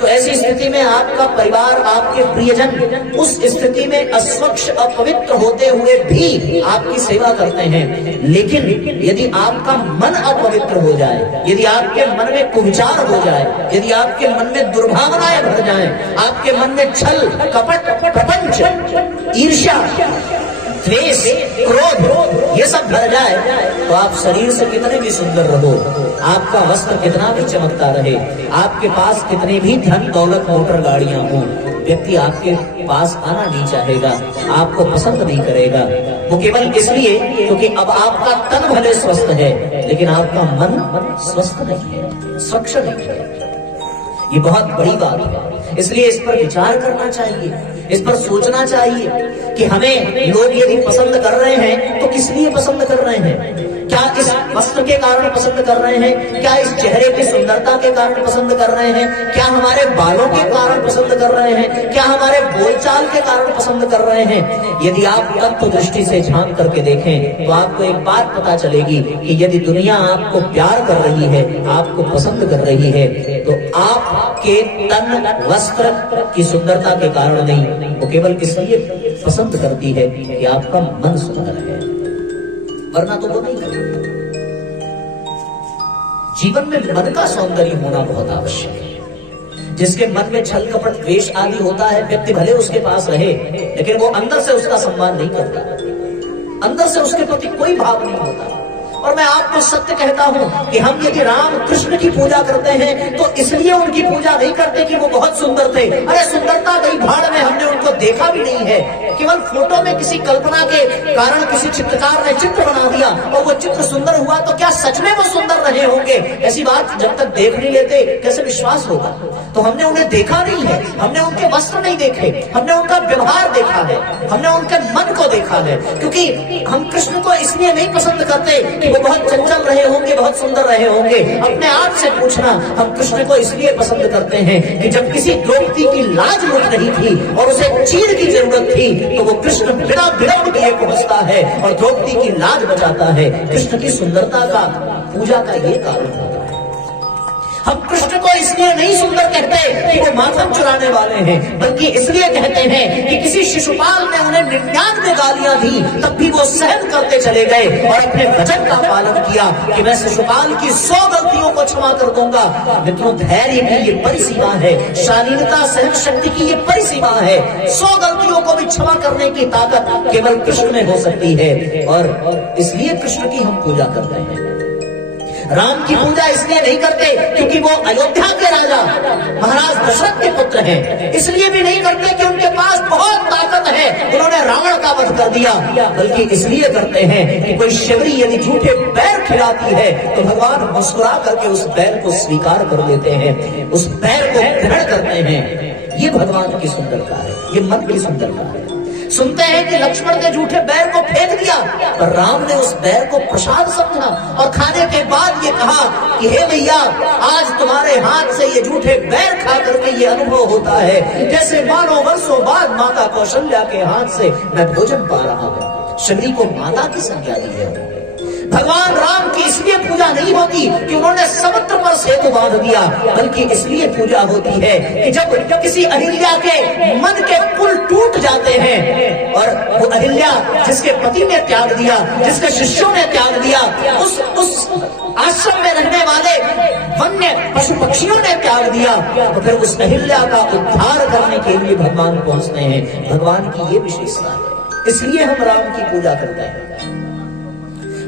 तो ऐसी स्थिति में आपका परिवार, आपके प्रियजन उस स्थिति में अस्वच्छ अपवित्र होते हुए भी आपकी सेवा करते हैं। लेकिन यदि आपका मन अपवित्र हो जाए, यदि आपके मन में कुविचार हो जाए, यदि आपके मन में दुर्भावनाएं भर जाएं, आपके मन में छल कपट प्रपंच ईर्ष्या द्वेष क्रोध ये सब भर जाए तो आप शरीर से कितने भी सुंदर रहो, आपका वस्त्र कितना भी चमकता रहे, आपके पास कितने भी धन दौलत मोटर गाड़ियां हो, व्यक्ति आपके पास आना नहीं चाहेगा, आपको पसंद नहीं करेगा। वो केवल इसलिए क्योंकि अब आपका तन भले स्वस्थ है लेकिन आपका मन स्वस्थ नहीं है, स्वच्छ नहीं है। ये बहुत बड़ी बात है। इसलिए इस पर विचार करना चाहिए, इस पर सोचना चाहिए कि हमें लोग यदि पसंद कर रहे हैं तो किस लिए पसंद कर रहे हैं? क्या इस वस्त्र के कारण पसंद कर रहे हैं? क्या इस चेहरे की सुंदरता के कारण पसंद कर रहे हैं? क्या हमारे बालों के कारण पसंद कर रहे हैं? क्या हमारे बोलचाल के कारण पसंद कर रहे हैं? यदि आप तत्व दृष्टि से झांक करके देखें तो आपको एक बात पता चलेगी कि यदि दुनिया आपको प्यार कर रही है, आपको पसंद कर रही है, तो आपके तन वस्त्र की सुंदरता के कारण नहीं, वो केवल इसलिए पसंद करती है कि आपका मन सुंदर है, वरना तो वो नहीं करेगी। जीवन में मन का सौंदर्य होना बहुत आवश्यक है। जिसके मन में छल कपट द्वेष आदि होता है, व्यक्ति भले उसके पास रहे लेकिन वो अंदर से उसका सम्मान नहीं करता, अंदर से उसके प्रति कोई भाव नहीं होता। और मैं आपको सत्य कहता हूं कि हम यदि राम कृष्ण की पूजा करते हैं तो इसलिए उनकी पूजा नहीं करते कि वो बहुत सुंदर थे। अरे सुंदरता गई भाड़ में, हमने उनको देखा भी नहीं है, केवल फोटो में किसी कल्पना के कारण किसी चित्रकार ने चित्र बना दिया और वो चित्र सुंदर हुआ, तो क्या सच में वो सुंदर रहे होंगे? ऐसी बात जब तक देख नहीं लेते कैसे विश्वास होगा? तो हमने उन्हें देखा नहीं है, हमने उनके वस्त्र नहीं देखे, हमने उनका व्यवहार देखा है, हमने उनके मन को देखा है। क्योंकि हम कृष्ण को इसलिए नहीं पसंद करते कि वो बहुत चंचल रहे होंगे, बहुत सुंदर रहे होंगे। अपने आप से पूछना, हम कृष्ण को इसलिए पसंद करते हैं कि जब किसी द्रौपदी की लाज लुट रही थी और उसे चीर की जरूरत थी तो वो कृष्ण बिना विलंब किए पहुंचता है और द्रौपदी की लाज बचाता है। कृष्ण की सुंदरता का, पूजा का ये कारण होता है। हम कृष्ण को इसलिए नहीं सुंदर कहते कि वो माथम चुराने वाले हैं, बल्कि इसलिए कहते हैं कि किसी शिशुपाल ने उन्हें 99 गालियां दी तब भी वो सहन करते चले गए और अपने वचन का पालन किया कि मैं शिशुपाल की 100 गलतियों को क्षमा कर दूंगा। मित्रों, धैर्य की ये परिसीमा है, शालीनता सहन शक्ति की ये परिसीमा है। 100 गलतियों को भी क्षमा करने की ताकत केवल कृष्ण में हो सकती है और इसलिए कृष्ण की हम पूजा करते हैं। राम की पूजा इसलिए नहीं करते क्योंकि वो अयोध्या के राजा महाराज दशरथ के पुत्र हैं, इसलिए भी नहीं करते कि उनके पास बहुत ताकत है, उन्होंने रावण का वध कर दिया, बल्कि इसलिए करते हैं कि कोई शिवरी यदि झूठे बैर खिलाती है तो भगवान मुस्कुरा करके उस बैर को स्वीकार कर लेते हैं, उस बैर को ग्रहण करते हैं। ये भगवान की सुंदरता है, ये मन की सुंदरता है। सुनते हैं कि लक्ष्मण ने झूठे बैर को फेंक दिया, पर राम ने उस बैर को प्रसाद समझा और खाने के बाद ये कहा कि हे भैया, आज तुम्हारे हाथ से ये झूठे बैर खा करके ये अनुभव होता है जैसे मानो वर्षों बाद माता कौशल्या के हाथ से मैं भोजन पा रहा हूं। शबरी को माता की संज्ञा दी है। भगवान राम की इसलिए पूजा नहीं होती कि उन्होंने समुद्र पर सेतु बांध दिया, बल्कि इसलिए पूजा होती है कि जब किसी अहिल्या के मन के पुल टूट जाते हैं और वो अहिल्या जिसके पति ने त्याग दिया, जिसके शिष्यों ने त्याग दिया, उस आश्रम में रहने वाले वन्य पशु पक्षियों ने त्याग दिया, तो फिर उस अहिल्या का उद्धार करने के लिए भगवान पहुंचते हैं। भगवान की ये विशेषता है, इसलिए हम राम की पूजा करते हैं।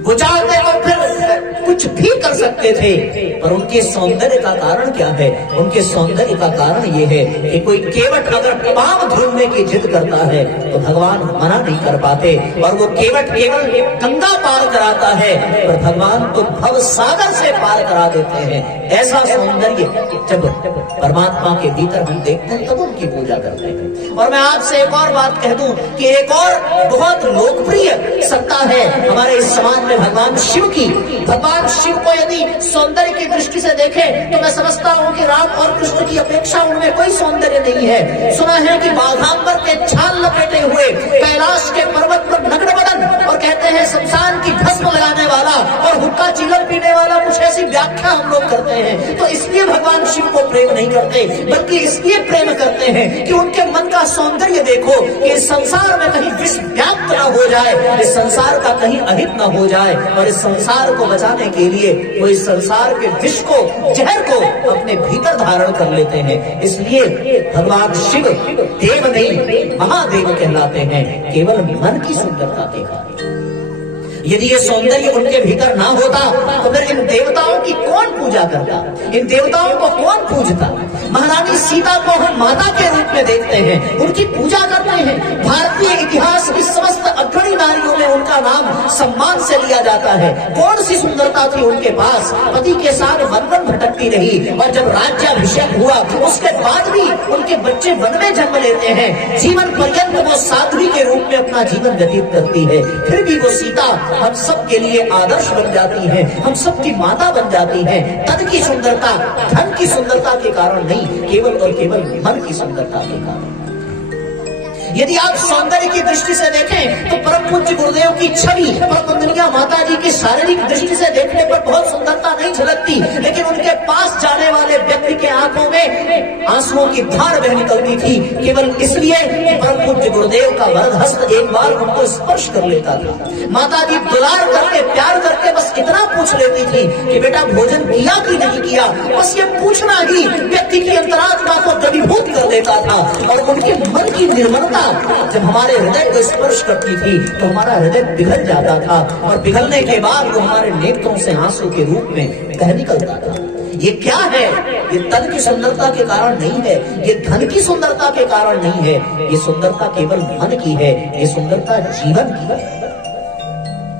वो चाहते और फिर कुछ भी कर सकते थे, पर उनके सौंदर्य का कारण क्या है? उनके सौंदर्य का कारण ये है कि कोई केवट अगर पांव धुलने की जिद करता है तो भगवान मना नहीं कर पाते, और वो केवट केवल गंगा पार कराता है, पर भगवान तो भव सागर से पार करा देते हैं। ऐसा सौंदर्य जब परमात्मा के भीतर हम देखते हैं तब उनकी पूजा करते हैं। और मैं आपसे एक और बात कह दूं कि एक और बहुत लोकप्रिय सत्ता है हमारे इस समाज में भगवान शिव की। भगवान शिव को यदि सौंदर्य की दृष्टि से देखें तो मैं समझता हूं कि राम और कृष्ण की अपेक्षा उनमें कोई सौंदर्य नहीं है। सुना है कि बाघांबर के छाल लपेटे हुए कैलाश के पर्वत पर नग्न बदन, और कहते हैं शमशान की भस्म लगाने वाला और हुक्का चिलम पीने वाला, कुछ ऐसी व्याख्या हम लोग करते हैं। तो इसलिए भगवान शिव को प्रेम नहीं करते, बल्कि इसलिए प्रेम करते हैं कि उनके मन का सौंदर्य देखो कि इस संसार में कहीं विष व्याप्त न हो जाए, इस संसार का कहीं अहित न हो जाए, और इस संसार को बचाने के लिए वो इस संसार के विष को, जहर को अपने भीतर धारण कर लेते हैं। इसलिए भगवान शिव देव नहीं महादेव कहलाते हैं, केवल मन की सुंदरता के कारण। यदि ये सौंदर्य उनके भीतर ना होता तो फिर इन देवताओं की कौन पूजा करता, इन देवताओं को कौन पूजता? महारानी सीता को हम माता के रूप में देखते हैं, उनकी पूजा करते हैं। भारतीय इतिहास की समस्त अग्रणी नारियों में उनका नाम सम्मान से लिया जाता है। कौन सी सुंदरता थी उनके पास? पति के साथ वन वन भटकती रही, और जब राज्याभिषेक हुआ उसके बाद भी उनके बच्चे वन में जन्म लेते हैं। जीवन पर्यंत वो साध्वी के रूप में अपना जीवन व्यतीत करती है, फिर भी वो सीता हम सब के लिए आदर्श बन जाती है, हम सबकी माता बन जाती है। तन की सुंदरता, धन की सुंदरता के कारण नहीं, केवल और केवल मन की सुंदरता के कारण। यदि आप सौंदर्य की दृष्टि से देखें तो परम पूज्य गुरुदेव की छवि परमवंदनीय माता जी की शारीरिक दृष्टि से देखने पर बहुत सुंदरता नहीं झलकती, लेकिन उनके पास जाने वाले व्यक्ति के आंखों में आंसुओं की धार बह निकलती थी, केवल इसलिए कि परम पूज्य गुरुदेव का वरद हस्त एक बार उनको स्पर्श कर लेता था। माता जी दुलार करके, प्यार करके बस इतना पूछ लेती थी कि बेटा भोजन किया कि नहीं किया, बस ये पूछना ही व्यक्ति की अंतरात्मा को द्रवीभूत कर देता था। और उनके मन की निर्मलता जब हमारे हृदय को स्पर्श करती थी तो हमारा हृदय पिघल जाता था, और पिघलने के बाद वो हमारे नेत्रों से आंसू के रूप में बह निकलता था। ये क्या है? ये तन की सुंदरता के कारण नहीं है, ये धन की सुंदरता के कारण नहीं है, ये सुंदरता केवल मन की है, ये सुंदरता जीवन की है।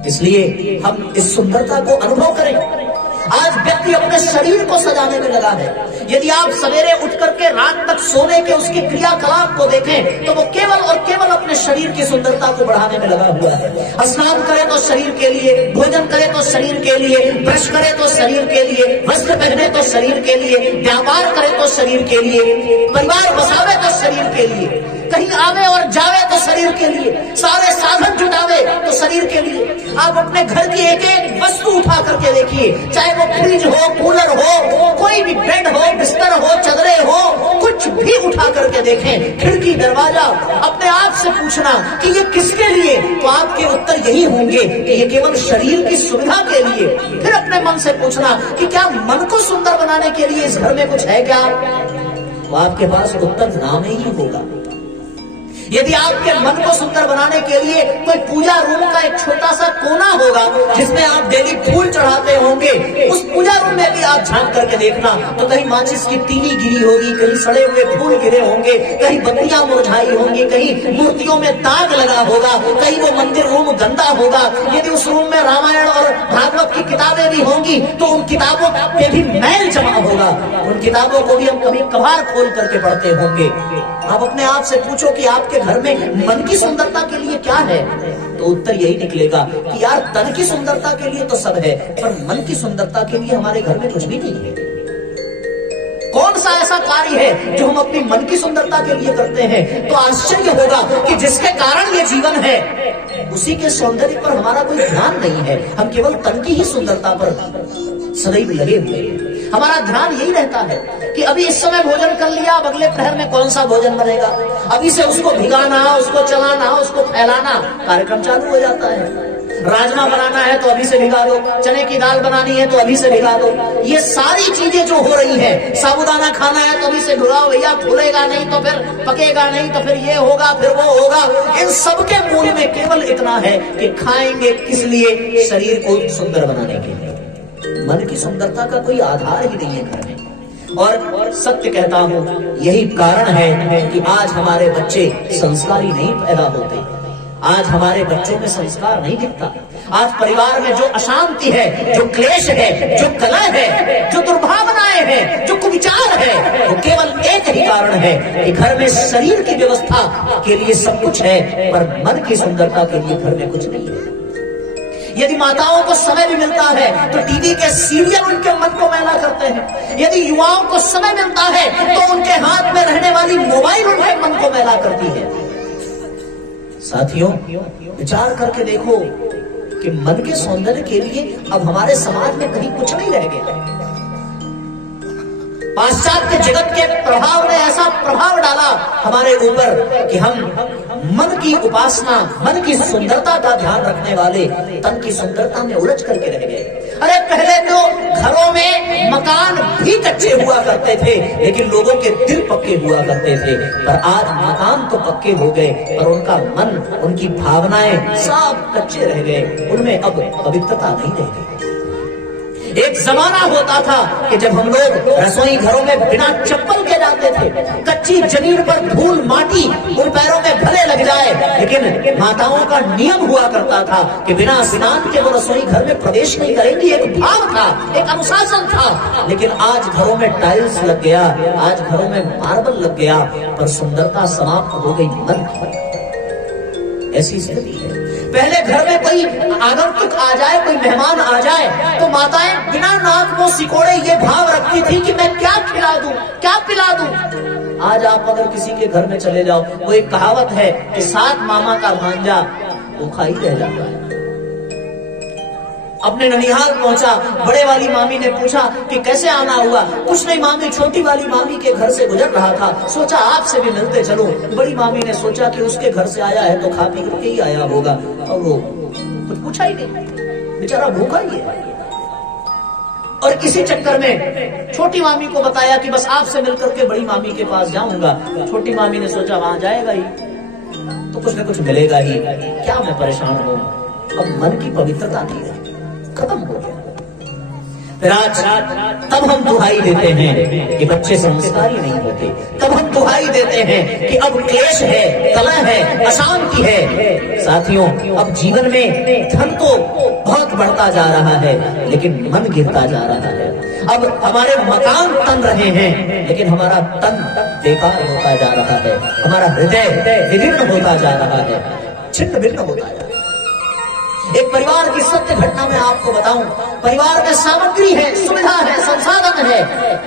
इसलिए हम इस सुंदरता को अनुभव करें। आज व्यक्ति अपने शरीर को सजाने में लगा है। यदि आप सवेरे उठ करके रात तक सोने के उसकी क्रियाकलाप को देखें तो वो केवल और केवल अपने शरीर की सुंदरता को बढ़ाने में लगा हुआ है। स्नान करे तो शरीर के लिए, भोजन करे तो शरीर के लिए, ब्रश करे तो शरीर के लिए, वस्त्र पहने तो शरीर के लिए, व्यापार करे तो शरीर के लिए, परिवार बसावे तो शरीर के लिए, कहीं आवे और जावे तो शरीर के लिए, सारे साधन जुटावे तो शरीर के लिए। आप अपने घर की एक एक वस्तु उठा करके देखिए, चाहे वो फ्रिज हो, कूलर हो, कोई भी बेड हो, बिस्तर हो, चदरे हो, कुछ भी उठा करके देखें, खिड़की दरवाजा, अपने आप से पूछना कि ये किसके लिए, तो आपके उत्तर यही होंगे कि ये केवल शरीर की सुविधा के लिए। फिर अपने मन से पूछना कि क्या मन को सुंदर बनाने के लिए इस घर में कुछ है क्या, तो आपके पास उत्तर नाम ही होगा। यदि आपके मन को सुंदर बनाने के लिए कोई पूजा रूम का एक छोटा सा कोना होगा जिसमें आप डेली फूल चढ़ाते होंगे, उस पूजा रूम में भी आप झांक करके देखना तो कहीं माचिस की तीली गिरी होगी, कहीं सड़े हुए फूल गिरे होंगे, कहीं बत्तियां मुरझाई होंगी, कहीं मूर्तियों में दाग लगा होगा, कहीं वो मंदिर रूम गंदा होगा। यदि उस रूम में रामायण और भागवत की किताबें भी होंगी तो उन किताबों पे भी मैल जमा होगा, उन किताबों को भी हम कभी कभार खोल करके पढ़ते होंगे। आप अपने आप से पूछो कि आपके घर में मन की सुंदरता के लिए क्या है, तो उत्तर यही निकलेगा कि यार तन की सुंदरता के लिए तो सब है, पर मन की सुंदरता के लिए हमारे घर में कुछ भी नहीं है। कौन सा ऐसा कार्य है जो हम अपनी मन की सुंदरता के लिए करते हैं? तो आश्चर्य होगा कि जिसके कारण ये जीवन है उसी के सौंदर्य पर हमारा कोई ध्यान नहीं है। हम केवल तन की ही सुंदरता पर सदैव लगे हुए हैं। हमारा ध्यान यही रहता है कि अभी इस समय भोजन कर लिया, अब अगले प्रहर में कौन सा भोजन बनेगा, अभी से उसको भिगाना, उसको चलाना, उसको फैलाना, कार्यक्रम चालू हो जाता है। राजमा बनाना है तो अभी से भिगा दो, चने की दाल बनानी है तो अभी से भिगा दो। ये सारी चीजें जो हो रही है, साबुदाना खाना है तो अभी से भिगाओ भैया, फूलेगा नहीं तो फिर पकेगा नहीं तो फिर ये होगा फिर वो होगा। इन सबके मूल में केवल इतना है कि खाएंगे किस लिए? शरीर को सुंदर बनाने के लिए। मन की सुंदरता का कोई आधार ही नहीं है घर में। और सत्य कहता हूं, यही कारण है कि आज हमारे बच्चे संस्कारी नहीं पैदा होते, आज हमारे बच्चों में संस्कार नहीं दिखता। आज परिवार में जो अशांति है, जो क्लेश है, जो कलह है, जो दुर्भावनाएं हैं, जो कुविचार है, वो केवल एक ही कारण है कि घर में शरीर की व्यवस्था के लिए सब कुछ है पर मन की सुंदरता के लिए घर में कुछ नहीं है। यदि माताओं को समय भी मिलता है तो टीवी के सीरियल उनके मन को मैला करते हैं। यदि युवाओं को समय मिलता है तो उनके हाथ में रहने वाली मोबाइल उनके मन को मैला करती है। साथियों, विचार करके देखो कि मन के सौंदर्य के लिए अब हमारे समाज में कहीं कुछ नहीं रह गया। पाश्चात्य जगत के प्रभाव ने ऐसा प्रभाव डाला हमारे ऊपर कि हम मन की उपासना, मन की सुंदरता का ध्यान रखने वाले तन की सुंदरता में उलझ करके रह गए। अरे पहले तो घरों में मकान भी कच्चे हुआ करते थे लेकिन लोगों के दिल पक्के हुआ करते थे, पर आज मकान तो पक्के हो गए पर उनका मन, उनकी भावनाएं सब कच्चे रह गए, उनमें अब पवित्रता नहीं रह गई। एक जमाना होता था कि जब हम लोग रसोई घरों में बिना चप्पल के जाते थे, कच्ची जमीन पर धूल माटी उन पैरों में भले लग जाए, लेकिन माताओं का नियम हुआ करता था कि बिना स्नान के वो रसोई घर में प्रवेश नहीं करेंगी। एक भाव था, एक अनुशासन था। लेकिन आज घरों में टाइल्स लग गया, आज घरों में मार्बल लग गया, पर सुंदरता समाप्त हो गई मन की। ऐसी स्थिति है। पहले घर में कोई आगंतुक आ जाए, कोई मेहमान आ जाए तो माताएं बिना नाक को सिकोड़े ये भाव रखती थी कि मैं क्या खिला दूं, क्या पिला दूं। आज आप अगर किसी के घर में चले जाओ, वो एक कहावत है कि 7 मामा का भांजा भूखा ही रह जाता है। अपने ननिहाल पहुंचा, बड़े वाली मामी ने पूछा कि कैसे आना हुआ? कुछ नहीं मामी, छोटी वाली मामी के घर से गुजर रहा था, सोचा आपसे भी मिलते चलो। बड़ी मामी ने सोचा कि उसके घर से आया है तो खा पी करके ही आया होगा, और वो कुछ पूछा ही नहीं, बेचारा भूखा ही है। और इसी चक्कर में छोटी मामी को बताया कि बस आपसे मिलकर के बड़ी मामी के पास जाऊंगा। छोटी मामी ने सोचा वहां जाएगा ही तो कुछ न कुछ मिलेगा ही, क्या मैं परेशान हूं। अब मन की पवित्रता नहीं रही, खत्म हो गया। फिर आज तब हम दुहाई देते हैं कि बच्चे संस्कारी नहीं होते, तब हम दुहाई देते हैं कि अब क्लेश है, कलह है, अशांति है। साथियों, अब जीवन में धन तो बहुत बढ़ता जा रहा है लेकिन मन गिरता जा रहा है। अब हमारे मकान तन रहे हैं लेकिन हमारा तन बेकार होता जा रहा है, हमारा हृदय विभिन्न होता जा रहा है, छिन्न भिन्न होता जा रहा है। एक परिवार की सत्य घटना मैं आपको बताऊं, परिवार में सामग्री है, सुविधा है, संसाधन है,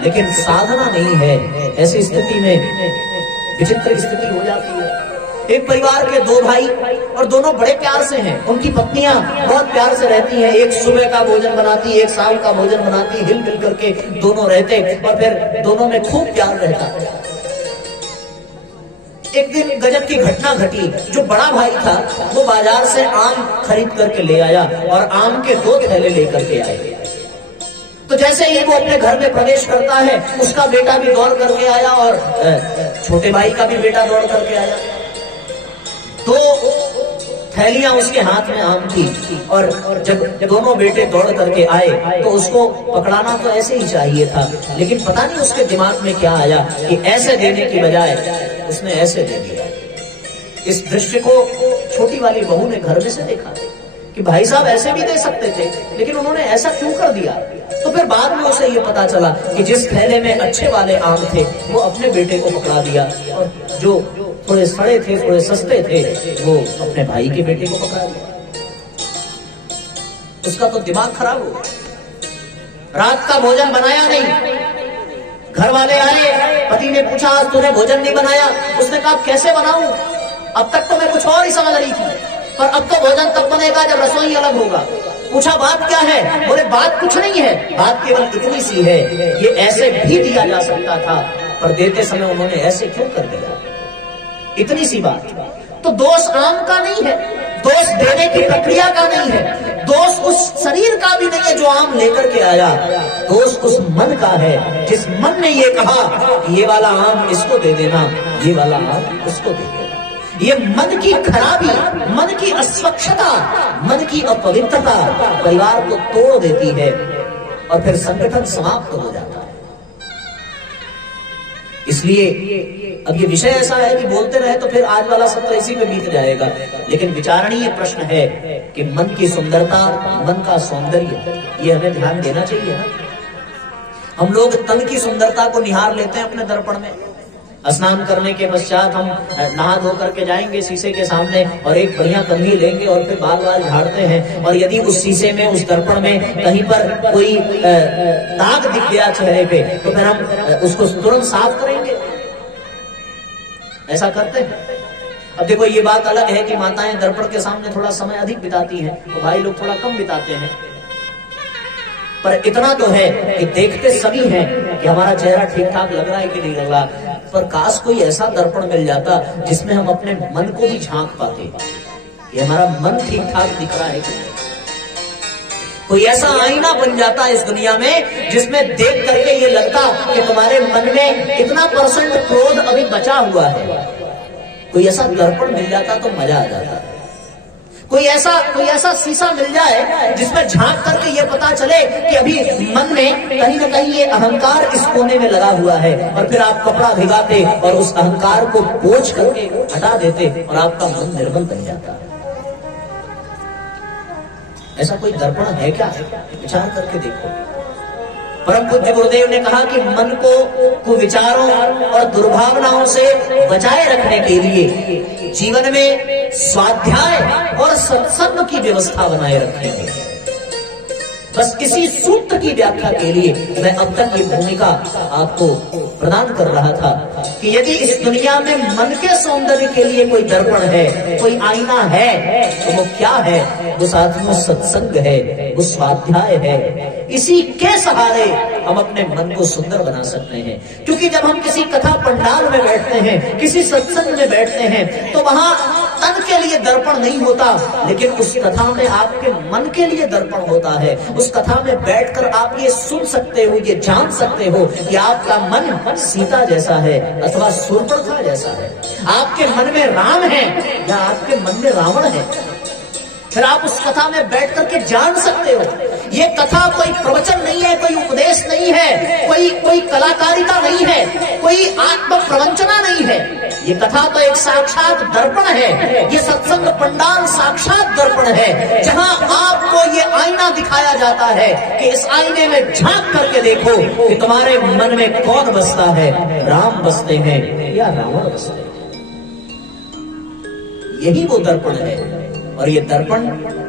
लेकिन साधना नहीं है। ऐसी स्थिति में विचित्र स्थिति हो जाती है। एक परिवार के 2 भाई और दोनों बड़े प्यार से हैं, उनकी पत्नियां बहुत प्यार से रहती हैं। एक सुबह का भोजन बनाती, एक शाम का भोजन बनाती, हिल मिल करके दोनों रहते और फिर दोनों में खूब प्यार रहता। एक दिन गजब की घटना घटी। जो बड़ा भाई था वो बाजार से आम खरीद करके ले आया और आम के 2 थैले लेकर के आए। तो जैसे ही वो अपने घर में प्रवेश करता है, उसका बेटा भी दौड़ करके आया और छोटे भाई का भी बेटा दौड़ करके आया। 2 थैलियां उसके हाथ में आम थी, और जब दोनों बेटे दौड़ करके आए तो उसको पकड़ाना तो ऐसे ही चाहिए था, लेकिन पता नहीं उसके दिमाग में क्या आया कि ऐसे देने की बजाय उसने ऐसे दे दिया। इस दृश्य को छोटी वाली बहू ने घर में से देखा कि भाई साहब ऐसे भी दे सकते थे, लेकिन उन्होंने ऐसा क्यों कर दिया। तो फिर बाद में उसे ये पता चला कि जिस थैले में अच्छे वाले आम थे वो अपने बेटे को पकड़ा दिया, और जो थोड़े सड़े थे, थोड़े सस्ते थे, वो अपने भाई के बेटे को पकड़ा दिया। उसका तो दिमाग खराब हो। रात का भोजन बनाया नहीं, घर वाले आए, पति ने पूछा आज तूने भोजन नहीं बनाया। उसने कहा कैसे बनाऊं, अब तक तो मैं कुछ और ही समझ रही थी, पर अब तो भोजन तब बनेगा जब रसोई अलग होगा। पूछा बात क्या है, बोले बात कुछ नहीं है, बात केवल इतनी सी है, ये ऐसे भी दिया जा सकता था, पर देते समय उन्होंने ऐसे क्यों कर दिया। इतनी सी बात। तो दोष आम का नहीं है, दोष देने की प्रक्रिया का नहीं है, दोष उस शरीर का भी नहीं है जो आम लेकर के आया, दोष उस मन का है जिस मन ने ये कहा कि ये वाला आम इसको दे देना, ये वाला आम उसको दे देना। ये मन की खराबी, मन की अस्वच्छता, मन की अपवित्रता परिवार को तोड़ देती है और फिर संगठन समाप्त हो जाता है। इसलिए अब ये विषय ऐसा है कि बोलते रहे तो फिर आज वाला सत्र इसी में बीत जाएगा, लेकिन विचारणीय प्रश्न है कि मन की सुंदरता, मन का सौंदर्य, ये हमें ध्यान देना चाहिए ना। हम लोग तन की सुंदरता को निहार लेते हैं अपने दर्पण में। स्नान करने के पश्चात हम नहा धो करके जाएंगे शीशे के सामने और एक बढ़िया कंघी लेंगे और फिर बाल बाल झाड़ते हैं, और यदि उस शीशे में, उस दर्पण में कहीं पर कोई दाग दिख गया चेहरे पे तो फिर हम उसको तुरंत साफ करेंगे। ऐसा करते हैं। अब देखो ये बात अलग है कि माताएं दर्पण के सामने थोड़ा समय अधिक बिताती हैं, तो भाई लोग थोड़ा कम बिताते हैं, पर इतना तो है कि देखते सभी हैं कि हमारा चेहरा ठीक ठाक लग रहा है कि नहीं लग रहा। पर काश कोई ऐसा दर्पण मिल जाता जिसमें हम अपने मन को भी झांक पाते कि हमारा मन ठीक ठाक दिख रहा है कि नहीं। कोई ऐसा आईना बन जाता इस दुनिया में जिसमें देख करके ये लगता कि तुम्हारे मन में इतना % क्रोध अभी बचा हुआ है। कोई ऐसा दर्पण मिल जाता तो मजा आ जाता। कोई ऐसा शीशा मिल जाए जिसमें झांक करके ये पता चले कि अभी मन में कहीं ना कहीं ये अहंकार इस कोने में लगा हुआ है, और फिर आप कपड़ा भिगाते और उस अहंकार को पोंछ करके हटा देते और आपका मन निर्मल बन जाता। ऐसा कोई दर्पण है क्या? विचार करके देखो। परम पूज्य गुरुदेव ने कहा कि मन को कुविचारों और दुर्भावनाओं से बचाए रखने के लिए जीवन में स्वाध्याय और सत्संग की व्यवस्था बनाए रखेंगे। बस इसी सूत्र की व्याख्या के लिए मैं अब तक ये भूमिका आपको प्रदान कर रहा था कि यदि इस दुनिया में मन के सौंदर्य के लिए कोई दर्पण है, कोई आईना है, तो वो क्या है? वो साथ में सत्संग है, वो स्वाध्याय है। इसी के सहारे हम अपने मन को सुंदर बना सकते हैं। क्योंकि जब हम किसी कथा पंडाल में बैठते हैं, किसी सत्संग में बैठते हैं, तो वहां तन के लिए दर्पण नहीं होता, लेकिन उस कथा में आपके मन के लिए दर्पण होता है। उस कथा में बैठकर आप ये सुन सकते हो, ये जान सकते हो कि आपका मन सीता जैसा है अथवा शूर्पणखा जैसा है। आपके मन में राम है या आपके मन में रावण है। फिर आप उस कथा में बैठ करके जान सकते हो। ये कथा कोई प्रवचन नहीं है, कोई उपदेश नहीं है, कोई कलाकारिता नहीं है, कोई आत्म प्रवंचना नहीं है। ये कथा तो एक साक्षात दर्पण है। ये सत्संग पंडाल साक्षात दर्पण है, जहां आपको ये आईना दिखाया जाता है कि इस आईने में झांक करके देखो कि तुम्हारे मन में कौन बसता है, राम बसते हैं या रावण बसते हैं। यही वो दर्पण है। और ये दर्पण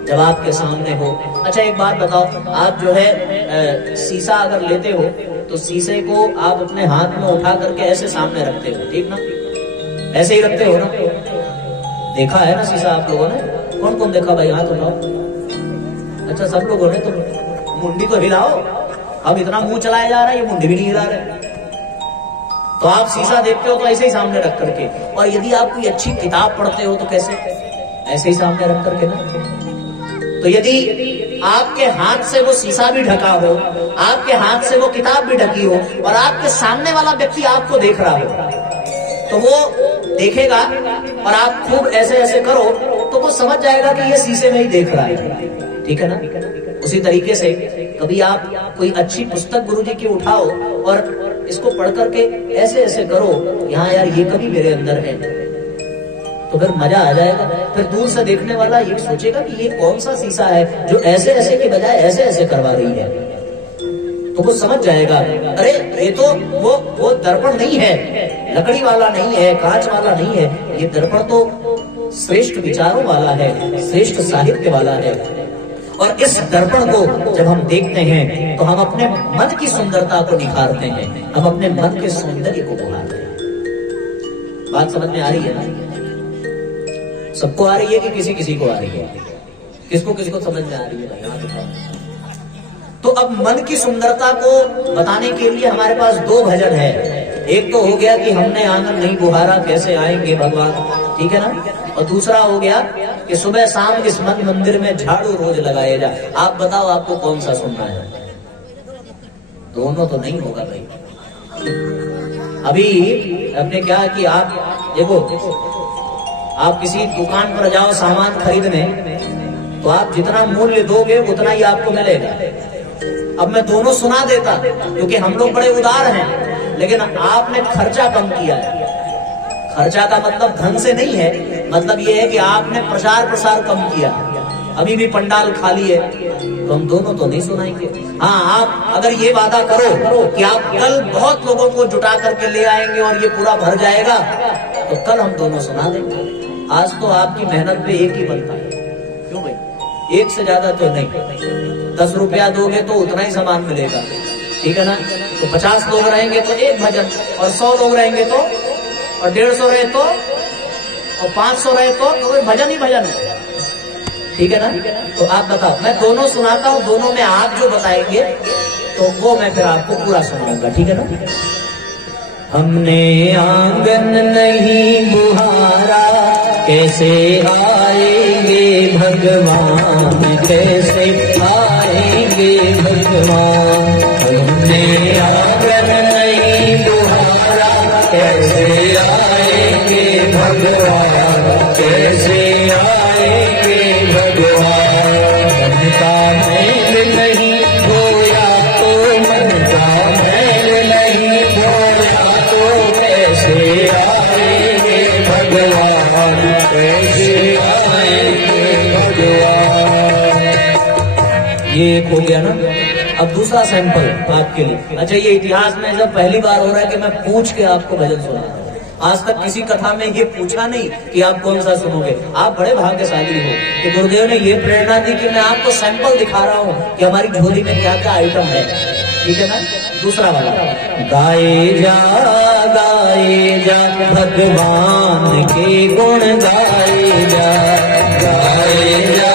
जब आपके सामने हो, अच्छा एक बात बताओ, आप जो है शीशा अगर लेते हो तो शीशे को आप अपने हाथ में उठा करके ऐसे सामने रखते हो, ठीक ना? ऐसे ही रखते हो ना? देखा है ना शीशा आप लोगों ने? कौन कौन देखा भाई? हाथ उठाओ। अच्छा सब लोगों ने। तो मुंडी तो हिलाओ। अब इतना मुंह चलाया जा रहा है, ये मुंडी भी नहीं हिला रहे। तो आप शीशा देखते हो तो ऐसे ही सामने रख करके, और यदि आप कोई अच्छी किताब पढ़ते हो तो कैसे? ऐसे ही सामने रख करके ना। तो यदि आपके हाथ से वो शीशा भी ढका हो, आपके हाथ से वो किताब भी ढकी हो, और आपके सामने वाला व्यक्ति आपको देख रहा हो, तो वो देखेगा और आप खूब ऐसे ऐसे करो तो वो समझ जाएगा कि ये शीशे में ही देख रहा है, ठीक है ना। उसी तरीके से कभी आप कोई अच्छी पुस्तक गुरुजी की उठाओ और इसको पढ़ करके ऐसे ऐसे करो, यहाँ यार ये कभी मेरे अंदर है, तो फिर मजा आ जाएगा। फिर दूर से देखने वाला ये सोचेगा कि ये कौन सा शीशा है जो ऐसे ऐसे के बजाय ऐसे ऐसे करवा रही है, तो वो समझ जाएगा अरे ये तो वो दर्पण नहीं है, लकड़ी वाला नहीं है, कांच वाला नहीं है, ये दर्पण तो श्रेष्ठ विचारों वाला है, श्रेष्ठ साहित्य वाला है। और इस दर्पण को जब हम देखते हैं तो हम अपने मन की सुंदरता को निखारते हैं, हम अपने मन के सौंदर्य को बुलाते हैं। बात समझ में आ रही है ना? सबको आ रही है कि किसी किसी को आ रही है? किसको किसको समझ में आ रही है भाई, हाँ बताओ। तो अब मन की सुंदरता को बताने के लिए हमारे पास दो भजन है। एक तो हो गया कि हमने आंगन नहीं बुहारा कैसे आएंगे भगवान, ठीक है ना। और दूसरा हो गया कि सुबह शाम इस मन मंदिर में झाड़ू रोज लगाए जा। आप बताओ आपको कौन सा सुनना है? दोनों तो नहीं होगा भाई। अभी हमने क्या कि आप देखो, आप किसी दुकान पर जाओ सामान खरीदने तो आप जितना मूल्य दोगे उतना ही आपको मिलेगा। अब मैं दोनों सुना देता क्योंकि हम लोग बड़े उदार हैं, लेकिन आपने खर्चा कम किया है। खर्चा का मतलब धन से नहीं है, मतलब ये है कि आपने प्रचार प्रसार कम किया। अभी भी पंडाल खाली है, तो हम दोनों तो नहीं सुनाएंगे। हाँ, आप अगर ये वादा करो कि आप कल बहुत लोगों को जुटा करके ले आएंगे और ये पूरा भर जाएगा, तो कल हम दोनों सुना देंगे। आज तो आपकी मेहनत पे एक ही बनता है, क्यों भाई? एक से ज्यादा तो नहीं। 10 रुपया दोगे तो उतना ही सामान मिलेगा, ठीक है ना। तो 50 लोग रहेंगे तो एक भजन, और 100 लोग रहेंगे तो, और 150 रहे तो, और 500 रहे तो भजन ही भजन है, ठीक है ना। तो आप बताओ, मैं दोनों सुनाता हूँ, दोनों में आप जो बताएंगे तो वो मैं फिर आपको पूरा सुनाऊंगा, ठीक है ना। हमने आंगन नहीं बुहारा कैसे आएंगे भगवान, कैसे आएंगे भगवान। हमने आंगन नहीं बुहारा कैसे आएंगे भगवान, कैसे आएंगे भगवान। मन का मैल नहीं धोया तो, मन का मैल नहीं धोया तो कैसे आएंगे भगवान, कैसे आएंगे भगवान। ये एक हो गया ना। अब दूसरा सैंपल आपके लिए। अच्छा, ये इतिहास में जब पहली बार हो रहा है कि मैं पूछ के आपको भजन सुना रहा हूं। आज तक किसी कथा में ये पूछा नहीं कि आप कौन सा सुनोगे। आप बड़े भाग्यशाली हो कि गुरुदेव ने ये प्रेरणा दी कि मैं आपको सैंपल दिखा रहा हूँ कि हमारी झोली में क्या क्या आइटम है, ठीक है ना। दूसरा वाला, गाए जा भगवान के गुण गाए जा, गाए जा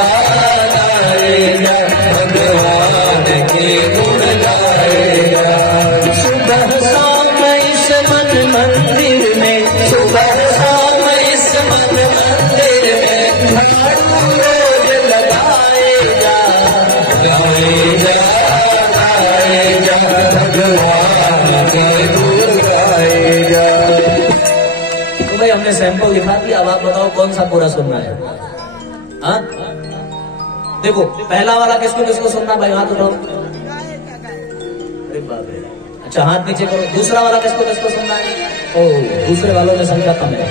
भगवान के गुण गाए जा। सुबह शाम इस मन मंदिर में, सुबह शाम इस मन मंदिर में झाड़ू रोज लगाए जा, गाए जा भगवान के गुण गाए जा। तो भाई हमने सैंपल दिखा दिया, अब आप बताओ कौन सा पूरा सुनना है। हाँ देखो, पहला वाला किसको किसको सुनना भाई, हाथ उठाओ। अरे बाप रे, अच्छा हाथ नीचे करो। दूसरा वाला किसको किसको सुनना है? ओ, दूसरे वालों में संख्या कम है,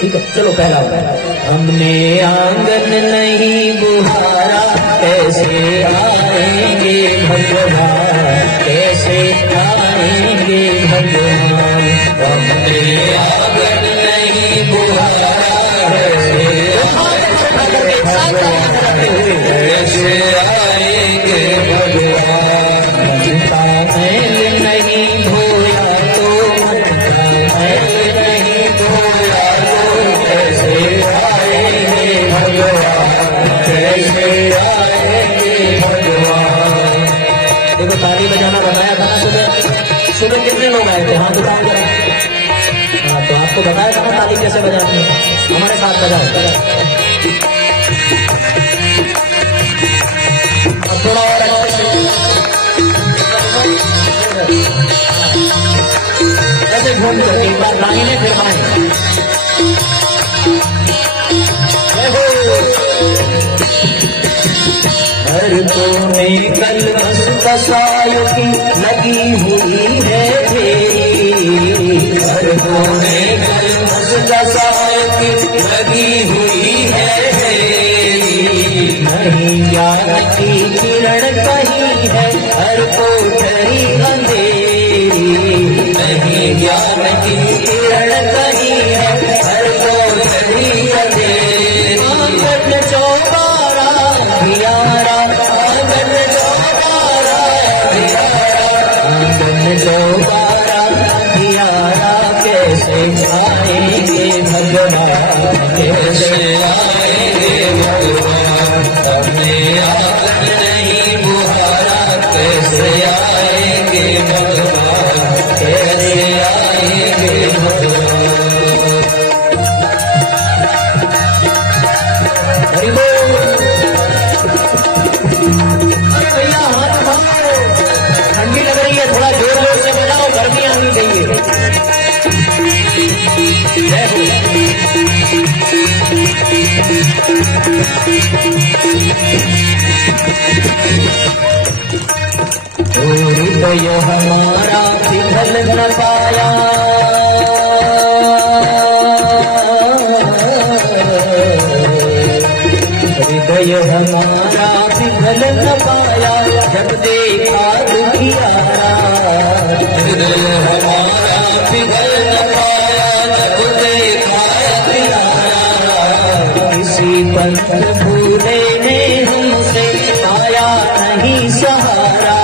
ठीक है। चलो पहला वाला, हमने आंगन नहीं बुहारा कैसे आएंगे भगवान, कैसे आएंगे भगवान। हमने आंगन नहीं बुहारा कैसे आएंगे भगवान। मनता मैल नहीं धोया तो, मैल नहीं धोया तो कैसे आएंगे भगवान, कैसे आएंगे भगवान। देखो ताली बजाना बताया था ना सुबह। सुबह कितने लोग आए थे? हाथ उठाओ। हाँ, तो आपको बताया था ना ताली कैसे बजानी है, हमारे साथ बजाओ। थोड़ा और ऐसे घूम कर एक बार दाहिने फिर बाएं। रसायन लगी हुई है नहीं ज्ञान की किरण कहीं है हर कोठरी अंधेरी नहीं ज्ञान की किरण कहीं है हर कोठरी अंधेरी आंगन चौबारा धियारा आंगन चौबारा धियारा कैसे आएंगे भगवान कैसे आएंगे भगवान हमने आंगन नहीं बुहारा कैसे आएंगे भगवान कैसे आएंगे भगवान। अरे भैया हाथ उठाओ ठंडी लग रही है थोड़ा जोर जोर से बजाओ गर्मी आनी चाहिए। हृदय हमारा पिघल न पाया हृदय हमारा पिघल न पाया जब देखा दुखियारा हृदय हमारा पिघल न पाया जब देखा दुखियारा किसी पंथ भूले ने हमसे पाया नहीं सहारा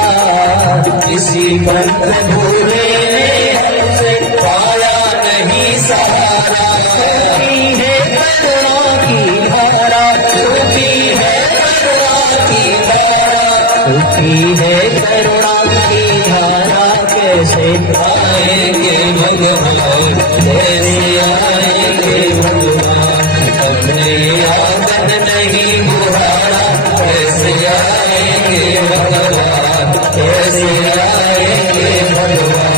किसी पंथ भूले ने हमसे पाया नहीं सहारा सूखी है करुणा की धारा सूखी है करुणा की धारा सूखी है करुणा की धारा कैसे आएंगे भगवान कैसे आएंगे भगवान हमने आंगन नहीं बुहारा कैसे आएंगे भगवान कैसे आएंगे भगवान।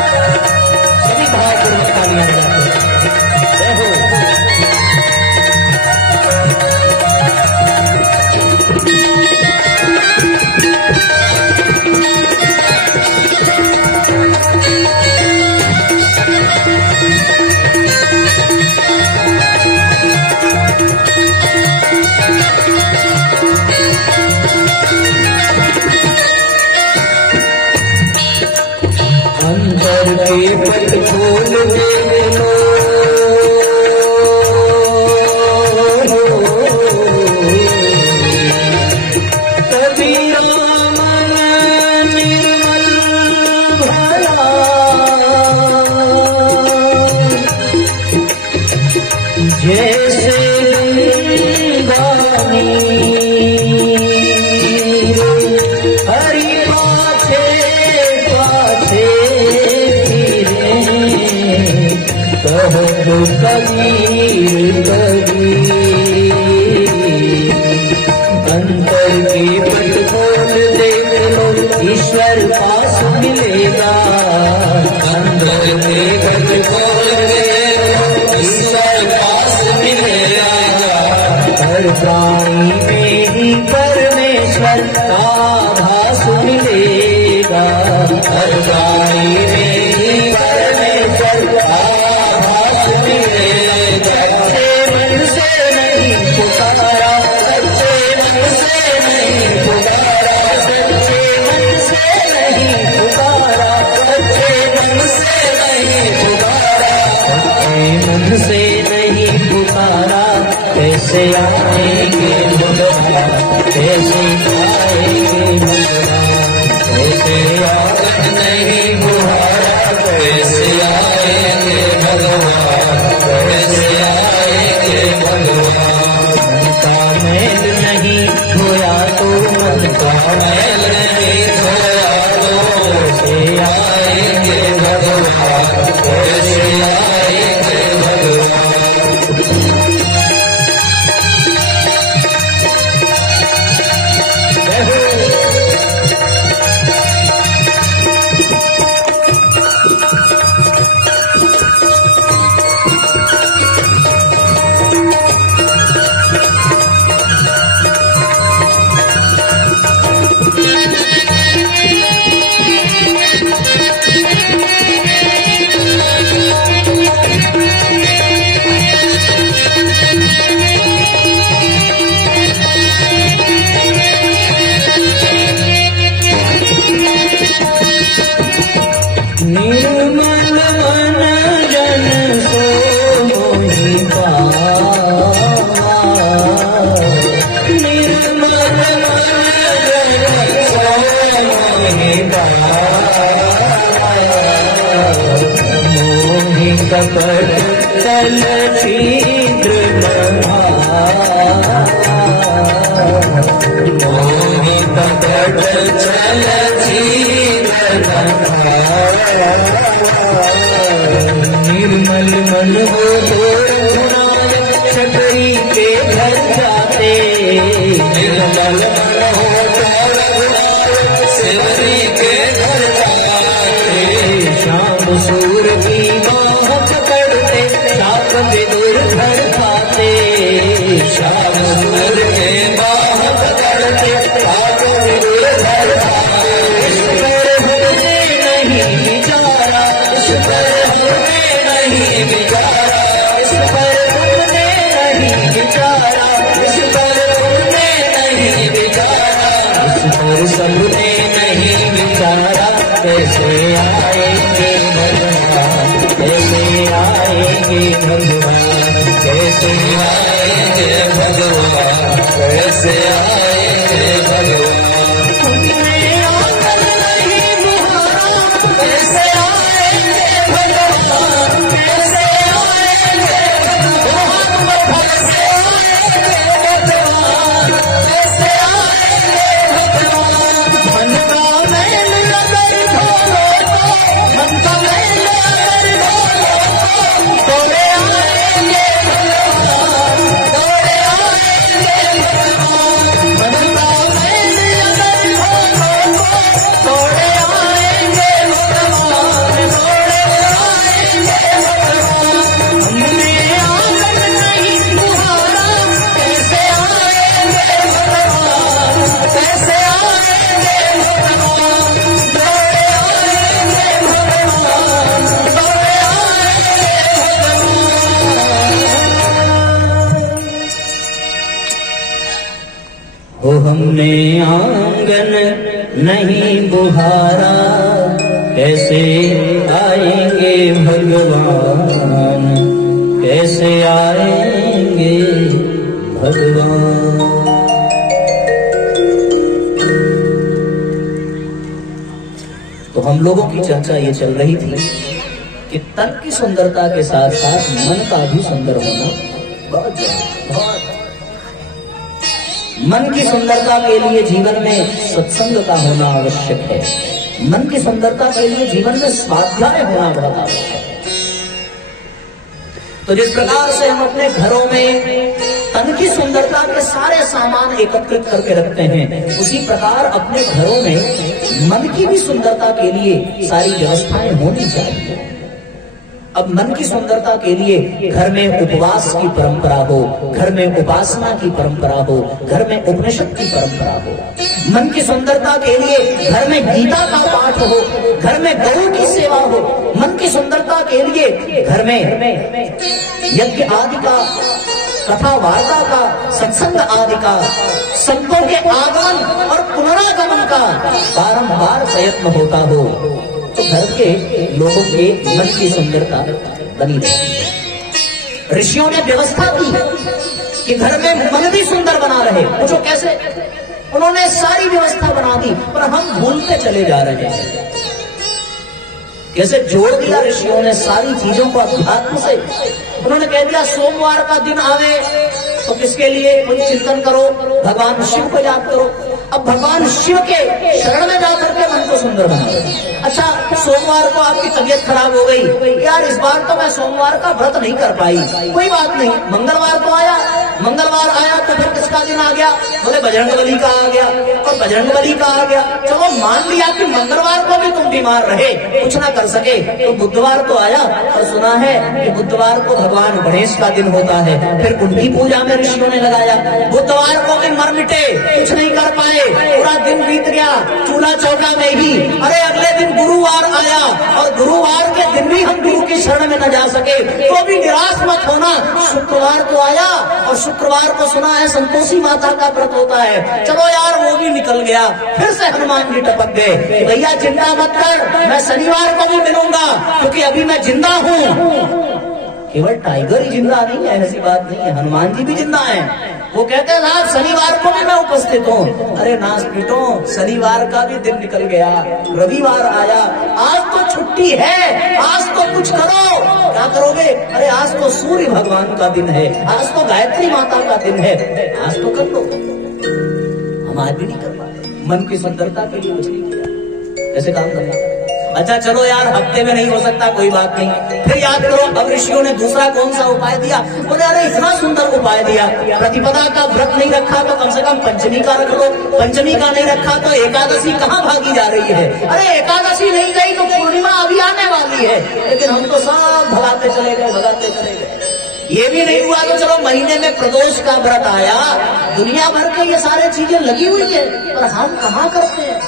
सभी भावपूर्वक तालियां बजाते हैं। जय हो। अंतर के पट खोल दे लो कभी राम निर्मल भला जैसे गानी हरि पाछे पाछे कहत कबीर कबीर अंतर के पट खोल देख लो ईश्वर पास मिलेगा अंतर के पट खोल देख लो ईश्वर पास मिलेगा हर प्राणी में ही परमेश्वर का भास मिलेगा हर प्राणी में ही परमेश्वर का भास मिलेगा अच्छे मन से नहीं पुकारा अच्छे मन से नहीं पुकारा सच्चे मन से नहीं पुकारा अच्छे मन से नहीं पुकारा सच्चे मन से नहीं पुकारा कैसे आएंगे भगवान कैसे आएंगे भगवान कैसे आंगन नहीं बुहारा कैसे आएंगे भगवान कैसे आएंगे भगवान मन का मैल नहीं धोया तो मन का मैल नहीं धोया तो कैसे आएंगे भगवान कैसे आएंगे भगवान। चल छीद्र मोहित कट चल छीद्र निर्मल मन हो छतरी के घर जाते निर्मल मन हो छतरी के घर जाते शाम सूर की बाह पकड़ते शाप विदुर घर खाते शाम सूर के बाह पकड़ते शाप विदुर घर खाते इस पर होते नहीं बिचारा इस पर होते नहीं बिचारा इस पर होते नहीं बिचारा इस पर होते नहीं बिचारा इस पर सबने नहीं बिचारा कैसे आएंगे भगवान कैसे आएंगे भगवान कैसे आएंगे भगवान कैसे आएंगे भगवान उनमें आकर नहीं बुहारा कैसे आएंगे भगवान कैसे आएंगे भगवान कैसे आएंगे भगवान कैसे आएंगे भगवान मन का मैल अगर धोलो मन का मैल अगर धोलो तोड़े आएंगे भगवान तोड़े आएंगे भगवान मन का मैल अगर धोलो तोड़े आएंगे भगवान तोड़े आएंगे भगवान हमने आंगन नहीं बुहारा कैसे आएंगे भगवान कैसे आएंगे भगवान तोड़े आएंगे भगवान तोड़े आएंगे भगवान हो हमने आंगन नहीं बुहारा कैसे आएंगे भगवान कैसे आएंगे भगवान। तो हम लोगों की चर्चा ये चल रही थी कि तन की सुंदरता के साथ साथ मन का भी सुंदर होना बहुत बहुत मन की सुंदरता के लिए जीवन में सत्संग का होना आवश्यक है। मन की सुंदरता के लिए जीवन में स्वाध्याय होना बहुत आवश्यक है। तो जिस प्रकार से हम अपने घरों में तन की सुंदरता के सारे सामान एकत्रित करके रखते हैं, उसी प्रकार अपने घरों में मन की भी सुंदरता के लिए सारी व्यवस्थाएं होनी चाहिए। अब मन की सुंदरता के लिए घर में उपवास की परंपरा हो, घर में उपासना की परंपरा हो, घर में उपनिषद की परंपरा हो। मन की सुंदरता के लिए घर में गीता का पाठ हो, घर में गौ की सेवा हो। मन की सुंदरता के लिए घर में यज्ञ आदि का, कथा वार्ता का, सत्संग आदि का, संतों के आगमन और पुनरागमन का बारंबार प्रयत्न होता हो, तो घर के लोगों के मन की सुंदरता बनी रहती है। ऋषियों ने व्यवस्था की कि घर में मन भी सुंदर बना रहे। पूछो कैसे? उन्होंने सारी व्यवस्था बना दी, पर हम भूलते चले जा रहे हैं। कैसे जोड़ दिया ऋषियों ने सारी चीजों को अध्यात्म से। उन्होंने कह दिया सोमवार का दिन आवे तो किसके लिए कुछ चिंतन करो, भगवान शिव को याद करो। अब भगवान शिव के शरण में जाकर के मन को सुंदर बनाओ। अच्छा, सोमवार को आपकी तबीयत खराब हो गई, यार इस बार तो मैं सोमवार का व्रत नहीं कर पाई, कोई बात नहीं, मंगलवार तो आया, मंगलवार आया तो फिर किसका दिन आ गया? बोले बजरंगबली का आ गया, और बजरंगबली का आ गया। चलो मान लिया कि मंगलवार को भी तुम बीमार रहे, कुछ ना कर सके, तो बुधवार तो आया। और सुना है कि बुधवार को भगवान गणेश का दिन होता है, फिर उनकी पूजा में ऋषियों ने लगाया। बुधवार को भी मर मिटे, कुछ नहीं कर पाए, पूरा दिन बीत गया चूल्हा चौका में ही। अरे अगले दिन गुरुवार आया, और गुरुवार के दिन भी हम गुरु की शरण में न जा सके, तो भी निराश मत होना। शुक्रवार को आया, और शुक्रवार को सुना है संतोषी माता का व्रत होता है, चलो यार वो भी निकल गया। फिर से हनुमान जी टपक गए, भैया चिंता मत कर, मैं शनिवार को भी मिलूंगा, क्योंकि अभी मैं जिंदा हूं। केवल टाइगर ही जिंदा नहीं है, ऐसी बात नहीं है, हनुमान जी भी जिंदा हैं। वो कहते हैं साहब शनिवार को भी मैं उपस्थित हूँ। अरे नास पीटो, शनिवार का भी दिन निकल गया, रविवार आया, आज तो छुट्टी है, आज तो कुछ करो। क्या करोगे? अरे आज तो सूर्य भगवान का दिन है, आज तो गायत्री माता का दिन है, आज तो कर लो। हम आज भी नहीं कर पाते, मन की सुंदरता के लिए कुछ नहीं किया, ऐसे काम करना। अच्छा चलो यार, हफ्ते में नहीं हो सकता, कोई बात नहीं, फिर याद करो अब ऋषियों ने दूसरा कौन सा उपाय दिया। बोले अरे इतना सुंदर उपाय दिया, प्रतिपदा का व्रत नहीं रखा तो कम से कम पंचमी का रख लो, पंचमी का नहीं रखा तो एकादशी कहाँ भागी जा रही है। अरे एकादशी नहीं गई तो पूर्णिमा अभी आने वाली है, लेकिन हम तो सब भगाते चले गए, भगाते चले गए। ये भी नहीं हुआ तो चलो महीने में प्रदोष का व्रत आया, दुनिया भर के ये सारे चीजें लगी हुई है, पर हम कहाँ करते हैं।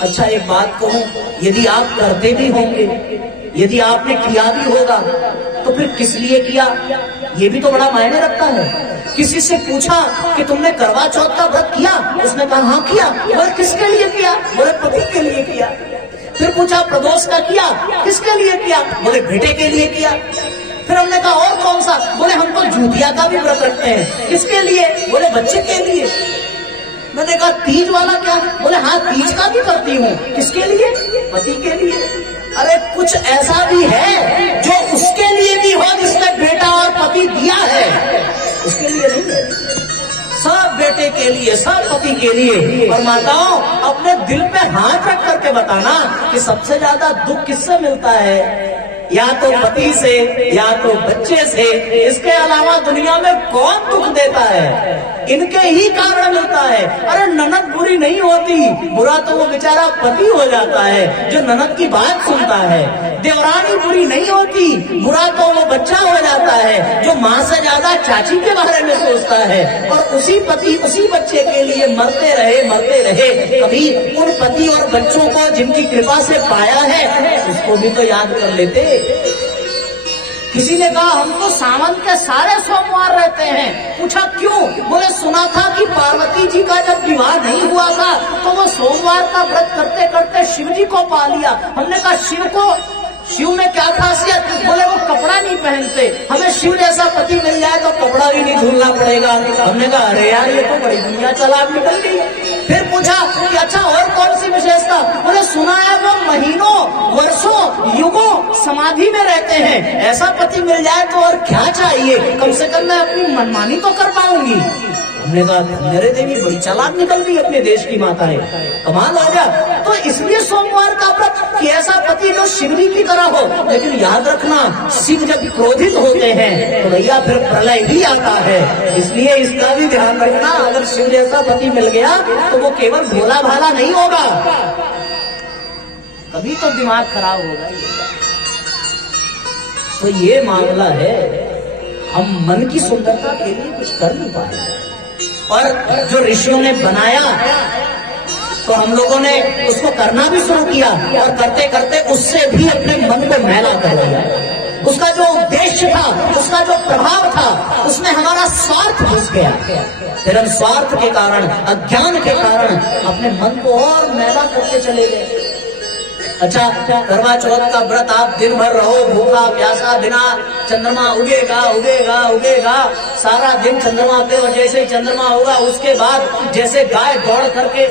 अच्छा एक बात कहूं, यदि आप करते भी होंगे, यदि आपने किया भी होगा, तो फिर किस लिए किया, ये भी तो बड़ा मायने रखता है। किसी से पूछा कि तुमने करवा चौथ का व्रत किया, उसने कहा हाँ किया। बोले किसके लिए किया? बोले पति के लिए किया। फिर पूछा प्रदोष का किया, किसके लिए किया? बोले बेटे के लिए किया। फिर हमने कहा और कौन सा? बोले हम तो जूतिया का भी व्रत रखते हैं, किसके लिए? बोले बच्चे के लिए। मैंने कहा तीज वाला क्या? बोले हाँ तीज का भी करती हूँ, किसके लिए? पति के लिए। अरे कुछ ऐसा भी है जो उसके लिए भी हो, जिसने बेटा और पति दिया है, उसके लिए नहीं है। सब बेटे के लिए, सब पति के लिए। और माताओं अपने दिल पे हाथ रख करके बताना कि सबसे ज्यादा दुख किससे मिलता है, या तो पति से या तो बच्चे से, इसके अलावा दुनिया में कौन दुख देता है? इनके ही कारण मिलता है। अरे ननद बुरी नहीं होती, बुरा तो वो बेचारा पति हो जाता है जो ननद की बात सुनता है। देवरानी बुरी नहीं होती, बुरा तो वो बच्चा हो जाता है जो माँ से ज्यादा चाची के बारे में सोचता है। और उसी पति उसी बच्चे के लिए मरते रहे। कभी उन पति और बच्चों को जिनकी कृपा से पाया है, उसको भी तो याद कर लेते। किसी ने कहा हम तो सावन के सारे सोमवार रहते हैं। पूछा क्यों? बोले सुना था कि पार्वती जी का जब विवाह नहीं हुआ था तो वो सोमवार का व्रत करते करते शिव जी को पा लिया। हमने कहा शिव में क्या खासियत? बोले वो कपड़ा नहीं पहनते, हमें शिव जैसा पति मिल जाए तो कपड़ा भी नहीं धुलना पड़ेगा। हमने कहा अरे यार ये तो बड़ी दुनिया चालाक निकल गई। फिर पूछा कि अच्छा और कौन सी विशेषता? बोले सुना है वो महीनों वर्षों युगों समाधि में रहते हैं, ऐसा पति मिल जाए तो और क्या चाहिए, कम से कम मैं अपनी मनमानी तो कर पाऊंगी। हमने कहा मेरे देवी बड़ी चालाक निकल गई, अपने देश की माता है, कमाल हो गया। तो इसलिए सोमवार का व्रत कि ऐसा पति जो शिवजी की तरह हो। लेकिन याद रखना, शिव जब क्रोधित होते हैं तो भैया फिर प्रलय भी आता है, इसलिए इसका भी ध्यान रखना। अगर शिव जैसा पति मिल गया तो वो केवल भोला भाला नहीं होगा, कभी तो दिमाग खराब होगा। तो ये मामला है, हम मन की सुंदरता के लिए कुछ कर नहीं पाए। और जो ऋषियों ने बनाया तो हम लोगों ने उसको करना भी शुरू किया, और करते करते उससे भी अपने मन को मैला कर लिया। उसका जो उद्देश्य था, उसका जो प्रभाव था, उसमें हमारा स्वार्थ घुस गया। फिर हम स्वार्थ के कारण, अज्ञान के कारण अपने मन को और मैला करते चले गए। अच्छा करवा चौथ का व्रत आप दिन भर रहो भूखा प्यासा, बिना चंद्रमा उगेगा सारा दिन चंद्रमा पे, और जैसे चंद्रमा होगा उसके बाद जैसे गाय दौड़ करके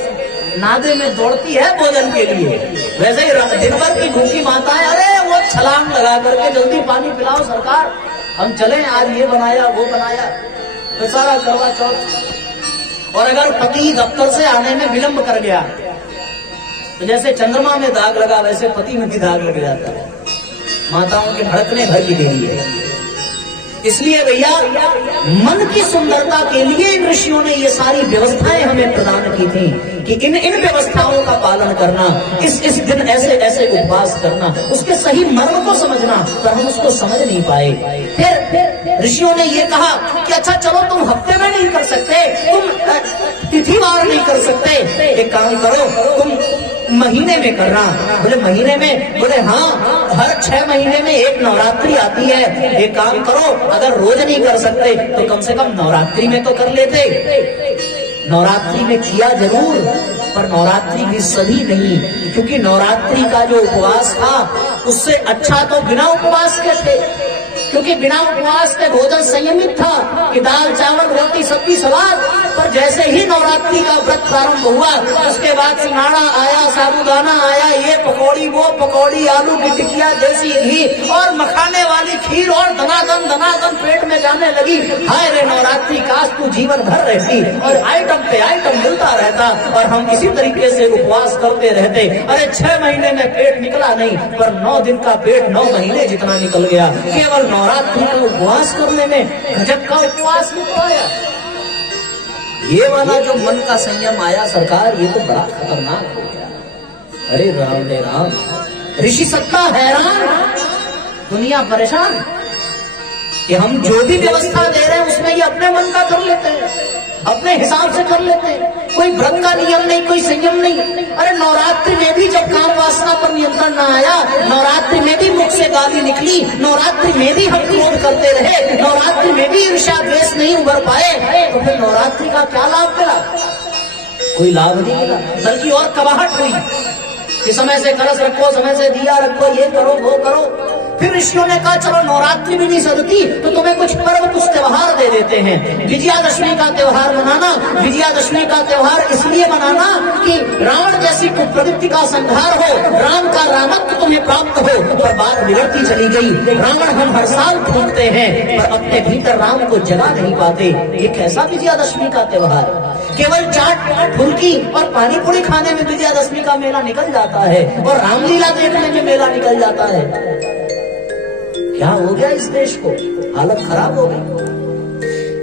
नादे में दौड़ती है भोजन के लिए, वैसे ही दिन भर की भूखी माताएं अरे वो छलांग लगा करके जल्दी पानी पिलाओ सरकार, हम चले, आज ये बनाया वो बनाया, तो सारा करवा चौथ। और अगर पति दफ्तर से आने में विलंब कर गया तो जैसे चंद्रमा में दाग लगा वैसे पति में भी दाग लग जाता है। माताओं के भड़कने भर की देरी है। इसलिए भैया मन की सुंदरता के लिए इन ऋषियों ने ये सारी व्यवस्थाएं हमें प्रदान की थी कि इन व्यवस्थाओं का पालन करना, इस दिन ऐसे ऐसे उपवास करना, उसके सही मर्म को समझना, पर हम उसको समझ नहीं पाए। फिर ऋषियों ने ये कहा कि अच्छा चलो तुम हफ्ते में नहीं कर सकते, तुम तिथिवार नहीं कर सकते, एक काम करो तुम महीने में करना। बोले महीने में? बोले हाँ, हर 6 महीने में एक नवरात्रि आती है, एक काम करो अगर रोज नहीं कर सकते तो कम से कम नवरात्रि में तो कर लेते। नवरात्रि में किया जरूर, पर नवरात्रि भी सही नहीं, क्योंकि नवरात्रि का जो उपवास था उससे अच्छा तो बिना उपवास के थे। क्योंकि बिना उपवास के भोजन संयमित था कि दाल चावल रोटी सब्जी सलाद। पर जैसे ही नवरात्रि का व्रत प्रारंभ हुआ उसके बाद सिंघाड़ा आया, साबूदाना आया, ये पकौड़ी वो पकौड़ी, आलू की टिकिया, देसी घी और मखाने वाली खीर और दनादन पेट में जाने लगी। हाय रे नवरात्रि, काश तू जीवन भर रहती और आइटम पे आइटम मिलता रहता और हम इसी तरीके से उपवास करते रहते। अरे 6 महीने में पेट निकला नहीं, पर 9 दिन का पेट 9 महीने जितना निकल गया। केवल नवरात्रि का उपवास करने में गजब का उपवास निकल आया। ये वाला जो मन का संयम आया सरकार, ये तो बड़ा खतरनाक हो गया। अरे राम रे राम, ऋषि सत्ता हैरान, दुनिया परेशान कि हम जो भी व्यवस्था दे रहे हैं उसमें ये अपने मन का कर लेते हैं, अपने हिसाब से कर लेते हैं। कोई व्रत का नियम नहीं, कोई संयम नहीं। अरे नवरात्रि में भी जब काम वासना पर नियंत्रण न आया, नवरात्रि में भी मुख से गाली निकली, नवरात्रि में भी हम क्रोध करते रहे, नवरात्रि में भी ईर्ष्या द्वेष नहीं उभर पाए, तो फिर नवरात्रि का क्या लाभ मिला? कोई लाभ नहीं मिला, बल्कि और कबाहट हुई कि समय से कलश रखो, समय से दिया रखो, ये करो वो करो। फिर ऋषियों ने कहा चलो नवरात्रि भी नहीं सदती तो तुम्हें कुछ पर्व, कुछ त्योहार दे देते हैं। विजयादशमी का त्योहार मनाना। विजयादशमी का त्योहार इसलिए मनाना कि रावण जैसी कुप्रवृत्ति का संहार हो, राम का रामत्व तुम्हें प्राप्त हो। पर बात बिगड़ती चली गई। रावण हम हर साल ढूंढते हैं पर अपने भीतर राम को जगा नहीं पाते। ये कैसा विजयादशमी का त्योहार? केवल चाट फुल्की और पानी पूरी खाने में विजयादशमी का मेला निकल जाता है और रामलीला देखने में मेला निकल जाता है। क्या हो गया इस देश को? हालत खराब हो गई।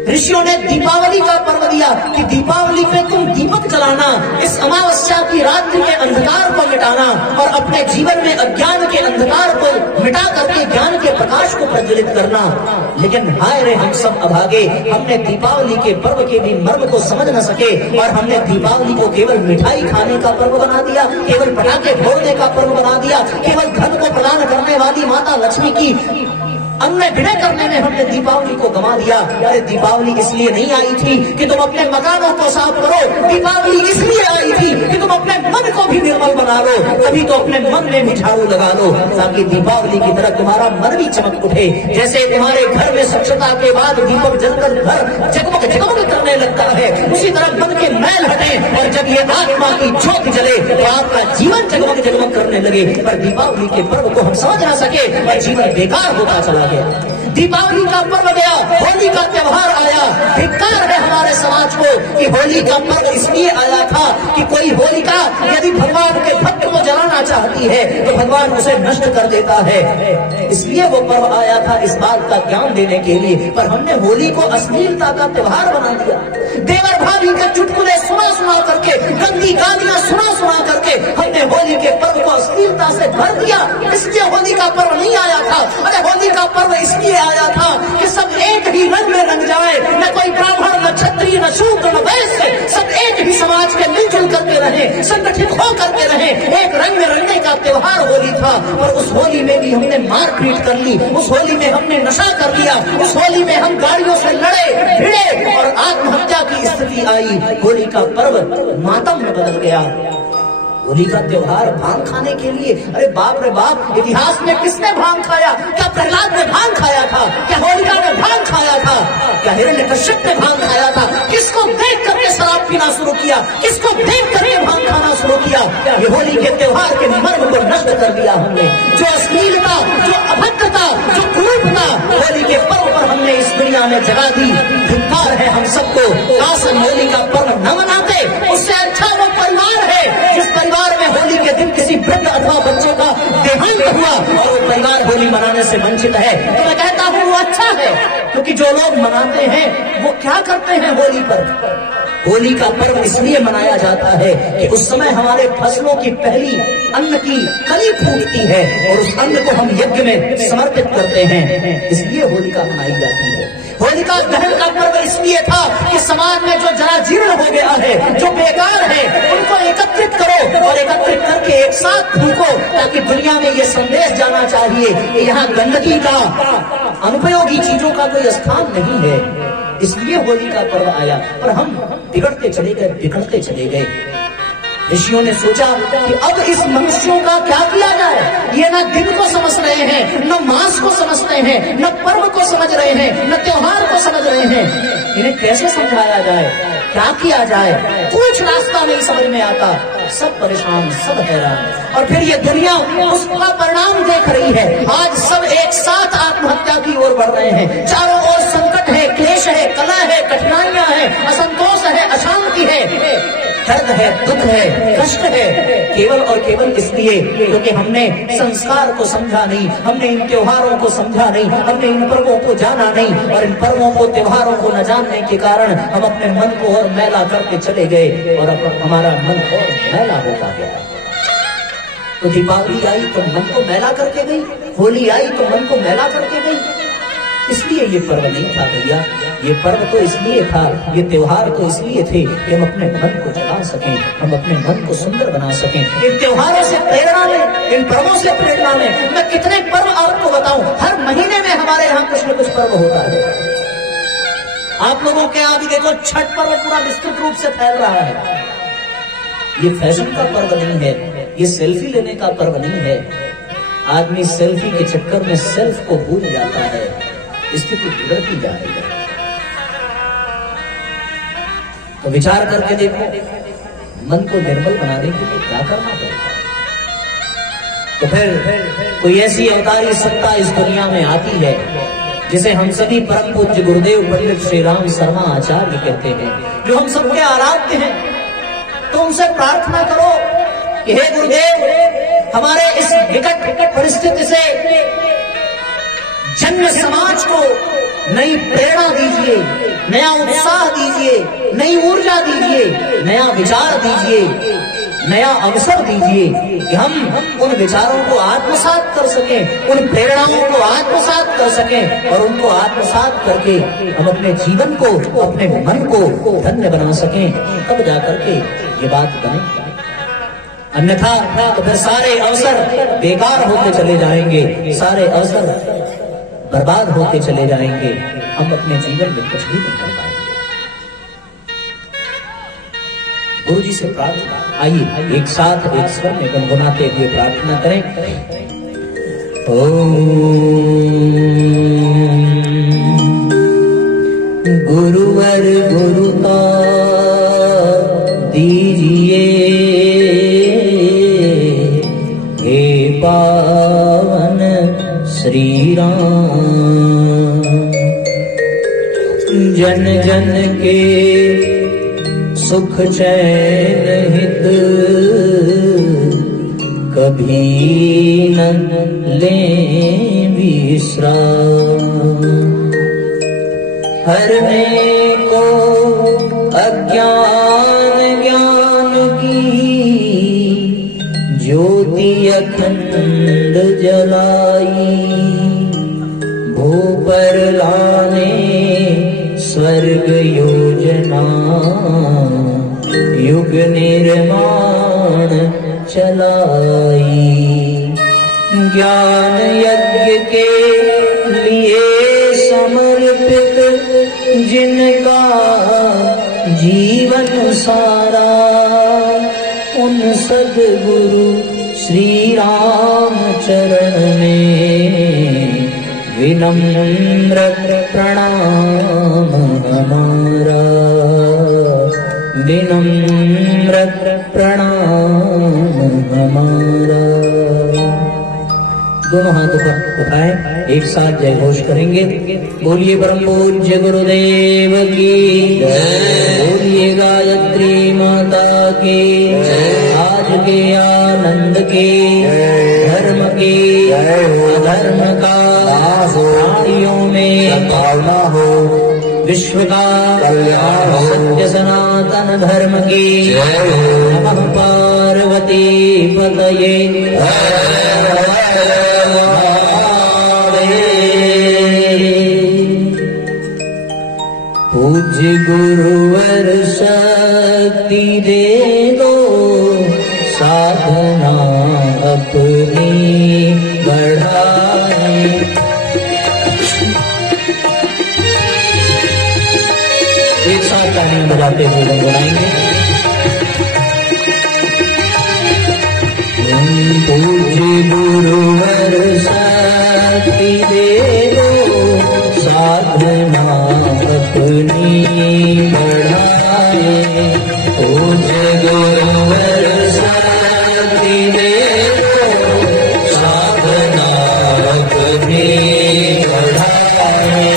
ऋषियों ने दीपावली का पर्व दिया कि दीपावली पे तुम दीपक जलाना, इस अमावस्या की रात्रि के अंधकार को मिटाना और अपने जीवन में अज्ञान के अंधकार को मिटा करके ज्ञान के प्रकाश को प्रज्वलित करना। लेकिन हाय रे हम सब अभागे, हमने दीपावली के पर्व के भी मर्म को समझ न सके और हमने दीपावली को केवल मिठाई खाने का पर्व बना दिया, केवल पटाखे फोड़ने का पर्व बना दिया, केवल धन को प्रदान करने वाली माता लक्ष्मी की अन्न विनय करने में हमने दीपावली को गंवा दिया। अरे दीपावली इसलिए नहीं आई थी कि तुम अपने मकानों को साफ करो, दीपावली इसलिए आई थी कि तुम अपने मन को भी निर्मल बना लो। तभी तो अपने मन में भी झाड़ू लगा लो ताकि दीपावली की तरह तुम्हारा मन भी चमक उठे। जैसे तुम्हारे घर में स्वच्छता के बाद दीपक जलकर घर जगमग जगमग करने लगता है, उसी तरह मन के मैल हटे और जब ये आत्मा की ज्योत जले तो आपका जीवन जगमग जगमग करने लगे। पर दीपावली के पर्व को हम समझ ना सके और जीवन बेकार होता चला गया। दीपावली का पर्व गया, होली का त्योहार आया। धिक्कार है हमारे समाज को कि होली का पर्व इसलिए आया था कि कोई होलिका यदि भगवान के भक्त को जलाना चाहती है तो भगवान उसे नष्ट कर देता है, इसलिए वो पर्व आया था इस बात का ज्ञान देने के लिए। पर हमने होली को अश्लीलता का त्योहार बना दिया। देवर भाभी के चुटकुले सुना सुना करके, गंदी गालियां सुना सुना करके हमने होली के पर्व को अश्लीलता से भर दिया। इसलिए होली का पर्व नहीं आया था। अरे होली का पर्व इसलिए आया था कि सब एक ही रंग में रंग जाए, न कोई ब्राह्मण, न क्षत्रिय, न शूद्र, न वैश्य, सब एक ही समाज के मिलजुल करके रहे, संगठित हो करके रहे। एक रंग में रंगने का त्योहार होली था। और उस होली में भी हमने मारपीट कर ली, उस होली में हमने नशा कर लिया, उस होली में हम गाड़ियों से लड़े भिड़े और आत्महत्या की स्थिति आई। होली का पर्व मातम में बदल गया। होली का त्योहार भांग खाने के लिए, अरे बाप रे बाप, इतिहास में किसने भांग खाया? क्या प्रहलाद ने भांग खाया था? क्या होलिका ने भांग खाया था? क्या हिरण्यकश्यप ने भांग खाया था? किसको देख करके शराब पीना शुरू किया? किसको देख करके भांग खाना शुरू किया? ये होली के त्योहार के मर्म को नष्ट कर दिया हमने। जो अश्लीलता, जो अभद्रता, जो क्रूरता होली के पर्व पर हमने इस दुनिया में जगा दी। धिक्कार है हम सबको। काश हम होली का पर्व न मनाते, उससे अच्छा वो परिवार है जिस परिवार में होली के दिन किसी वृद्ध अथवा बच्चे का देहांत हुआ और वो परिवार होली मनाने से वंचित है। तो मैं कहता हूँ वो अच्छा है, क्योंकि जो लोग मनाते हैं वो क्या करते हैं होली पर? होली का पर्व इसलिए मनाया जाता है कि उस समय हमारे फसलों की पहली अन्न की कली फूटती है और उस अन्न को हम यज्ञ में समर्पित करते हैं, इसलिए होलिका मनाई जाती है। होलिका दहन का पर्व इसलिए था कि समाज में जो जरा जीर्ण हो गया है, जो बेकार है, उनको एकत्रित करो और एकत्रित करके एक साथ फूको, ताकि दुनिया में ये संदेश जाना चाहिए कि यहाँ गंदगी का, अनुपयोगी चीजों का कोई स्थान नहीं है। इसलिए होली का पर्व आया। पर हम बिगड़ते चले गए। ऋषियों ने सोचा कि अब इस मनुष्यों का क्या किया जाए। ये न दिन को समझ रहे हैं, न मास को समझते हैं, न पर्व रहे हैं, न त्योहार को समझ रहे हैं। इन्हें कैसे समझाया जाए, क्या किया जाए, कुछ रास्ता नहीं समझ में आता। सब परेशान, सब हैरान। और फिर ये दुनिया उसका परिणाम देख रही है। आज सब एक साथ आत्महत्या की ओर बढ़ रहे हैं। चारों ओर संकट है, क्लेश है, कलह है, कठिनाइयां है, असंतोष है, अशांति है, दर्द है, दुख है, कष्ट है। केवल और केवल इसलिए क्योंकि हमने संस्कार को समझा नहीं, हमने इन त्योहारों को समझा नहीं, हमने इन पर्वों को जाना नहीं। और इन पर्वों को, त्योहारों को न जानने के कारण हम अपने मन को और मैला करके चले गए और अब हमारा मन और मैला होता गया। तो दीपावली आई तो मन को मैला करके गई, होली आई तो मन को मैला करके गई। इसलिए ये पर्व नहीं था भैया, ये पर्व तो इसलिए था, ये त्योहार तो इसलिए थे कि हम अपने मन को जगा सकें, हम अपने मन को सुंदर बना सकें। इन त्योहारों से प्रेरणा लें, इन पर्वों से प्रेरणा लें। मैं कितने पर्व आपको बताऊं, हर महीने में हमारे यहाँ कुछ न कुछ पर्व होता है। आप लोगों के यहाँ भी देखो छठ पर्व पूरा विस्तृत रूप से फैल रहा है। ये फैशन का पर्व नहीं है, ये सेल्फी लेने का पर्व नहीं है। आदमी सेल्फी के चक्कर में सेल्फ को भूल जाता है, स्थिति बिगड़ती जा रही है। तो विचार करके देखो, मन को निर्मल बनाने के लिए क्या करना पड़ेगा। तो फिर कोई ऐसी अवतारी सत्ता इस दुनिया में आती है जिसे हम सभी परम पूज्य गुरुदेव पंडित श्री राम शर्मा आचार्य कहते हैं, जो हम सबके आराध्य हैं। तो उनसे प्रार्थना करो कि हे गुरुदेव, हमारे इस विकट परिस्थिति से जन्म समाज को नई प्रेरणा दीजिए, नया उत्साह दीजिए, नई ऊर्जा दीजिए, नया विचार दीजिए, नया अवसर दीजिए कि हम उन विचारों को आत्मसात कर सकें, उन प्रेरणाओं को आत्मसात कर सकें और उनको आत्मसात करके हम अपने जीवन को, अपने मन को धन्य बना सकें। तब जाकर के ये बात बनेगी। अन्यथा तो फिर सारे अवसर बेकार होते चले जाएंगे, सारे अवसर बर्बाद होते चले जाएंगे। हम अपने जीवन में कुछ भी नहीं कर पाएंगे। गुरु जी से प्रार्थना, आइए एक साथ एक स्वर में गुनगुनाते हुए प्रार्थना करें। ओम गुरुवर गुरुता दीजिए, हे पावन श्री राम। जन जन के सुख चैन हित कभी न लें विश्राम। हरने को अज्ञान ज्ञान की ज्योति अखंड जलाई। भू पर लाने स्वर्ग योजना, युग निर्माण चलाई। ज्ञान यज्ञ के लिए समर्पित जिनका जीवन सारा, उन सद्गुरु श्री राम चरण में विनम्र प्रणाम हमारा, विनम्र प्रणाम हमारा। दोनों हाथ उठाए, एक साथ जय घोष करेंगे। बोलिए परम पूज्य गुरुदेव की जय, बोलिए गायत्री माता की जय। आज के आनंद के, धर्म के, अधर्म का प्राणियों में भावना हो, विश्व का कल्याण हो, सत्य सनातन धर्म की नमः। पार्वती पतये पूज्य गुरुवर शक्ति दे दो, साधना अपनी बढ़ाए। एक साथ तालियां बजाते हुए गुनगुनाएंगे। पूज्य गुरुवर शक्ति दे दो, साधना अपनी बढ़ाए। पूज्य गुरुवर शक्ति दे साधना अपनी बढ़ाए।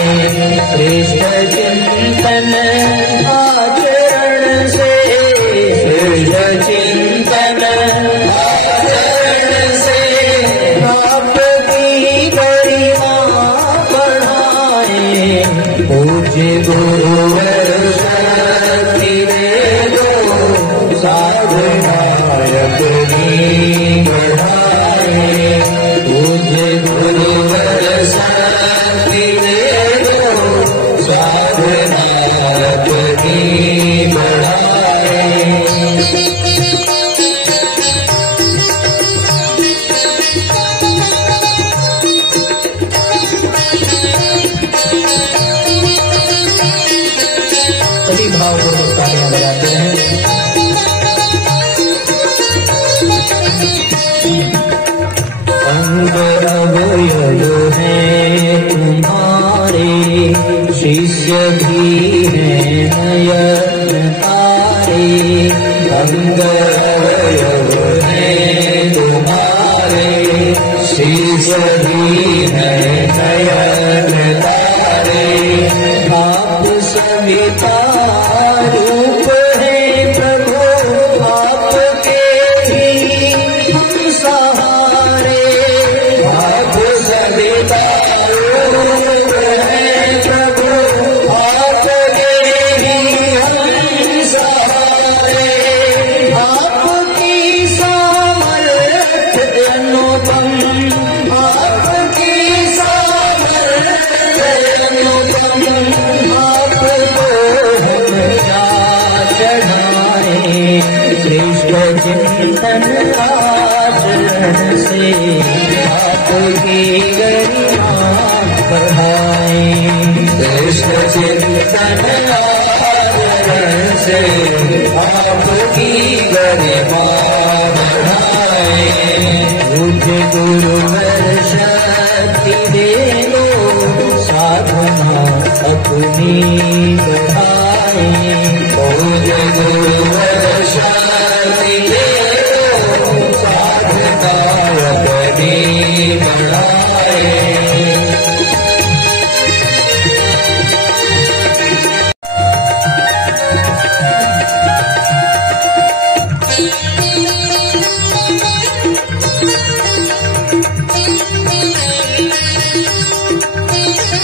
श्रेष्ठ चिंतन आचरण से, श्रेष्ठ चिंतन आचरण से आपकी गरिमा बढ़ाए। पूज्य गुरुवर शक्ति दे दो साधना अपनी बढ़ाए। पूज्य गुरुवर शक्ति दे दो साधना अपनी बढ़ाए। सभी भावपूर्वक तालियां बजाते हैं। अंग अवयव हैं तुम्हारे, शिष्य भी हैं नयन तारे। अंग अवयव हैं तुम्हारे, शिष्य भी हैं नयन तारे। आप सविता रूप हैं प्रभु, आपके ही हम सहारे। आप सविता रूप हैं प्रभु, आपके ही हम सहारे। आपकी सामर्थ्य अनुपम, आपकी सामर्थ्य अनुपम। आपको हम क्या चढ़ाए। श्रेष्ठ चिंतन आचरण से आपकी गरिमा बढ़ाए। श्रेष्ठ चिंतन आचरण से आपकी गरिमा बढ़ाए। पूज्य गुरुवर शक्ति दे दो साधना अपनी बढ़ाए। पूज्य गुरुवर शक्ति दे दो साधना अपनी बढ़ाए।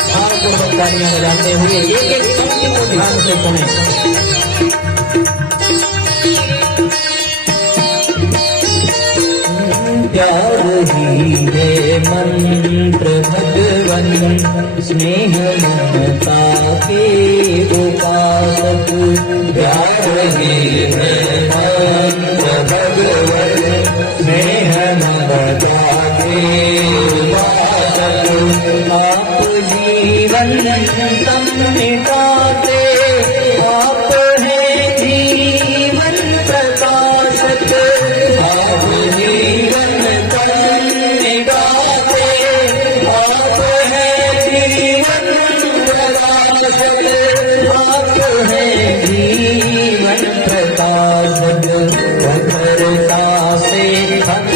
भावपूर्वक तालियां बजाते हुए एक एक पंक्ति को ध्यान से सुने। प्यार ही है मंत्र भगवन, स्नेह ममता के उपासक। प्यार ही है मंत्र भगवन, स्नेह ममता के उपासक। आप जीवन तम मिटाते, आप हैं जीवन प्रकाशक। आप जीवन तम मिटाते, आप हैं जीवन प्रकाशक। आप हैं जीवन प्रकाशक। प्रखरता से हम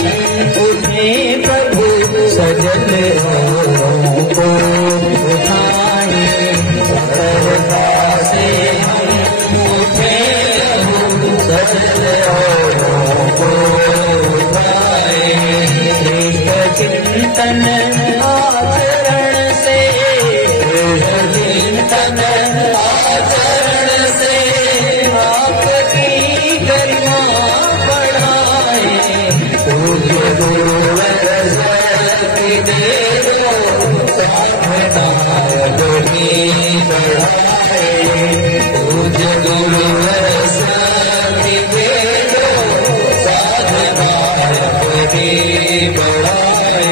उठे प्रभु, सजल को उठाए। प्रखरता से हम उठे प्रभु, सजल को उठाए। श्रेष्ठ चिंतन आचरण से, श्रेष्ठ चिंतन आचरण से आपकी गरिमा बढ़ाए। पूज्य गुरुवर शक्ति दे दो साधना अपनी बढ़ाए। पूज्य गुरुवर शक्ति दे दो साधना अपनी बढ़ाए।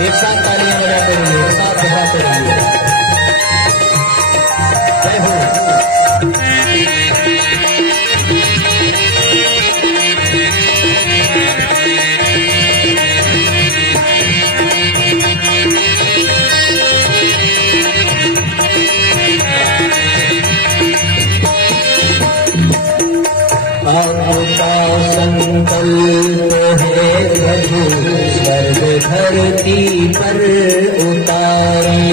एक साथ तालियां बजाते रहिए, एक साथ बजाते रहिए। जय हो। आपका संकल्प है प्रभु स्वर्ग धरती पर उतारे।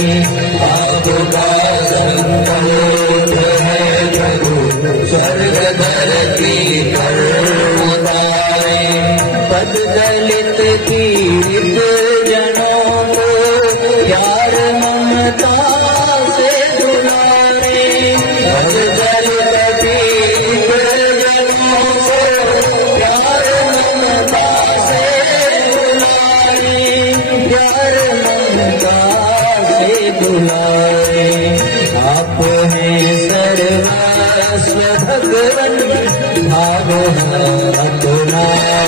आपका संकल्प है प्रभु स्वर्ग धरती पर उतारे। पद दलित पीड़ित जनों को प्यार ममता से दुलारे। पद दलित पीड़ित जनों को प्यार ममता से दुलारे। प्यार ममता से दुलारे। आप हैं सर्वस्व भगवन भाव अपना बनाए।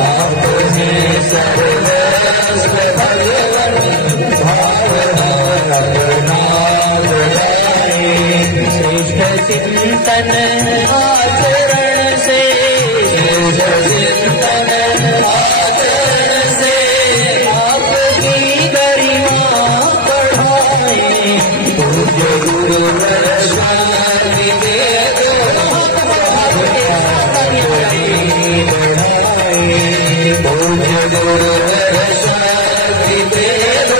आप हैं सर्वस्व भगवन भाव अपना बनाए। श्रेष्ठ चिंतन आचरण से, श्रेष्ठ चिंतन आचरण से आपकी गरिमा बढ़ाए। पूज्य गुरु वैष्णव वेद बढ़ाए। पूज्य गुरु वैष्णव वेद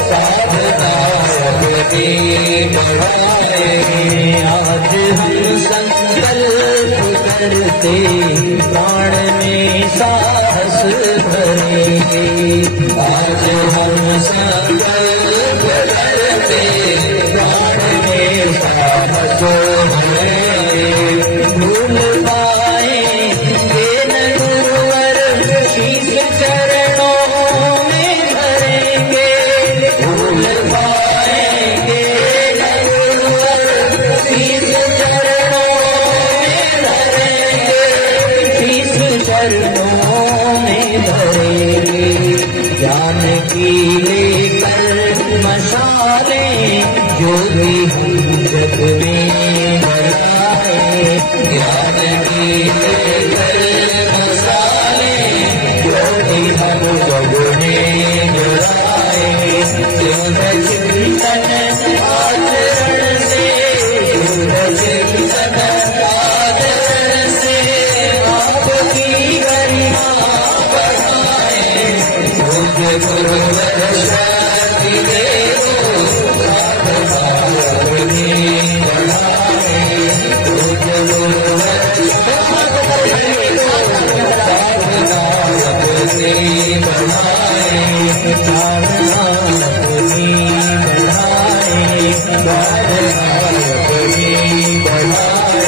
साधना बढ़ाए। आज हम संकल्प करते प्राण में साहस भरेंगे। आज हम संकल्प करते प्राण में साहस भरेंगे। भूल पाएंगे न गुरुवर शीश चरणों में धरेंगे। भूल पाएंगे न गुरुवर शीश चरणों में धरेंगे। शीश चरणों में धरेंगे। ज्ञान की लेकर मशालें जो भी हम जग में जलाए। ज्ञान की लेकर मशालें जो भी हम जग में जलाए। शुद्ध चिंतन आचरण से, शुद्ध चिंतन आचरण से आपकी गरिमा बढ़ाए। पूज्य गुरु वैष्णव वेद साधना अपनी बढ़ाए। पूज्य गुरु वैष्णव वेद साधना अपनी बढ़ाए। साधना अपनी बढ़ाए। साधना अपनी बढ़ाए।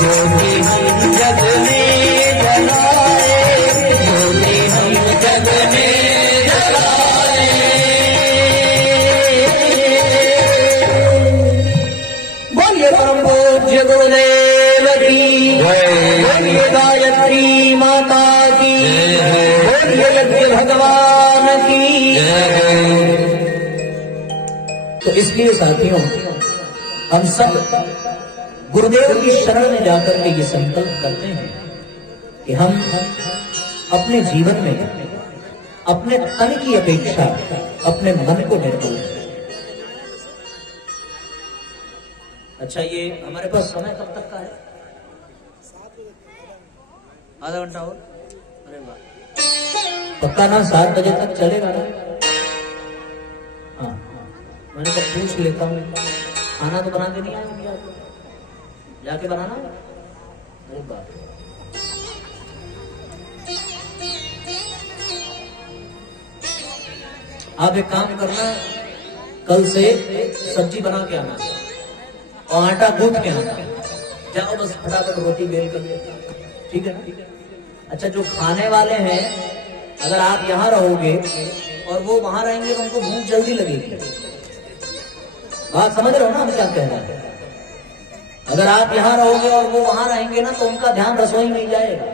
जो भी हम जग में जलाए, जो भी हम जग में जलाए। बोलिए परम पूज्य गुरुदेव की, बोलिए गायत्री माता की, बोलिए यज्ञ भगवान की। तो इसलिए साथियों, हम सब गुरुदेव की शरण में जाकर के ये संकल्प करते हैं कि हम अपने जीवन में अपने तन की अपेक्षा अपने मन को निर्मल। अच्छा, ये हमारे पास समय कब तक का है? आधा घंटा और? अरे वाह, पक्का ना 7 बजे तक चलेगा ना? हाँ, मैंने कब पूछ लेता हूँ। खाना तो बना के नहीं आएंगे आपको, जाके बनाना। अरे बाप रे, आप एक काम करना, कल से सब्जी बना के आना और आटा गूंथ के आना। जाओ बस फटाफट रोटी बेल कर ले, ठीक है ना? अच्छा, जो खाने वाले हैं, अगर आप यहाँ रहोगे और वो वहां रहेंगे तो उनको भूख जल्दी लगेगी। बात समझ रहे हो ना हम क्या कह रहे हैं? अगर आप यहाँ रहोगे और वो वहां रहेंगे ना तो उनका ध्यान रसोई में जाएगा।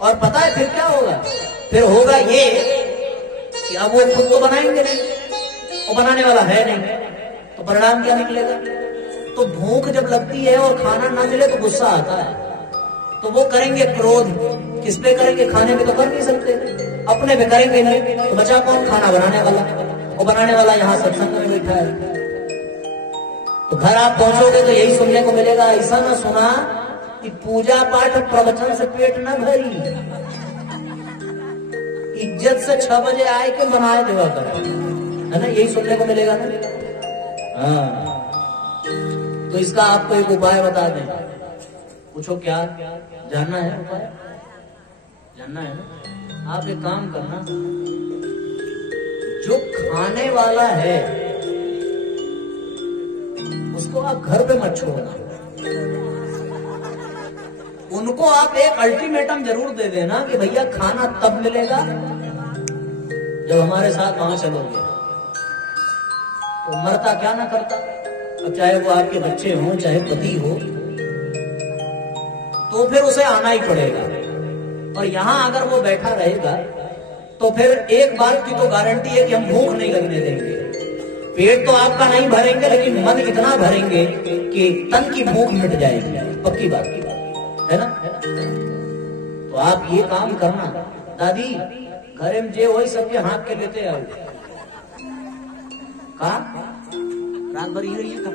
और पता है फिर क्या होगा? फिर होगा ये कि अब वो खुद तो बनाएंगे नहीं, वो बनाने वाला है नहीं, तो परिणाम क्या निकलेगा? तो भूख जब लगती है और खाना ना मिले तो गुस्सा आता है, तो वो करेंगे क्रोध। किस पे करेंगे? खाने पे तो कर नहीं सकते, अपने पे करेंगे नहीं, तो बचा कौन? खाना बनाने वाला। वो बनाने वाला यहाँ सत्संग में बैठा है, तो घर आप पहुंचोगे तो यही सुनने को मिलेगा, ऐसा ना सुना कि पूजा पाठ प्रवचन से पेट न भरी, इज्जत से 6 बजे आए के बनाए देवा कर, है ना, यही सुनने को मिलेगा ना। हाँ, तो इसका आपको एक उपाय बता दें। पूछो क्या जानना है? उपाय जानना है ना? आप एक काम करना, जो खाने वाला है उसको आप घर पे मत छोड़ना, उनको आप एक अल्टीमेटम जरूर दे देना कि भैया खाना तब मिलेगा जब हमारे साथ वहां चलोगे। तो मरता क्या ना करता, अब चाहे वो आपके बच्चे हों चाहे पति हो, तो फिर उसे आना ही पड़ेगा। और यहां अगर वो बैठा रहेगा तो फिर एक बात की तो गारंटी है कि हम भूख नहीं लगने देंगे। पेट तो आपका नहीं भरेंगे लेकिन मन इतना भरेंगे कि तन की भूख मिट जाएगी, पक्की बात है ना। तो आप ये काम करना, दादी घरे में जे वही सबके हाथ के लेते आओ, कहा रात भर ही रही है कब।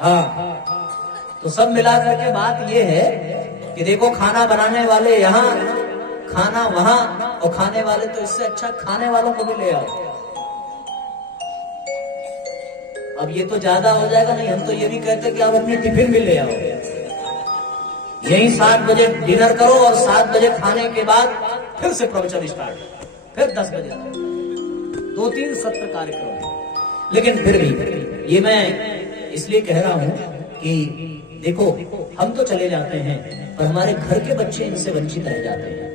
हाँ, तो सब मिला करके बात ये है कि देखो खाना बनाने वाले यहाँ, खाना वहां, और खाने वाले तो इससे अच्छा खाने वालों को भी ले आओ। अब ये तो ज्यादा हो जाएगा, नहीं हम तो ये भी कहते कि आप अपनी टिफिन भी ले आओ। यही 7 बजे डिनर करो और 7 बजे खाने के बाद फिर से प्रवचन स्टार्ट, फिर 10 बजे 2-3 सत्र कार्यक्रम। लेकिन फिर भी ये मैं इसलिए कह रहा हूं कि देखो हम तो चले जाते हैं पर हमारे घर के बच्चे इनसे वंचित रह जाते हैं।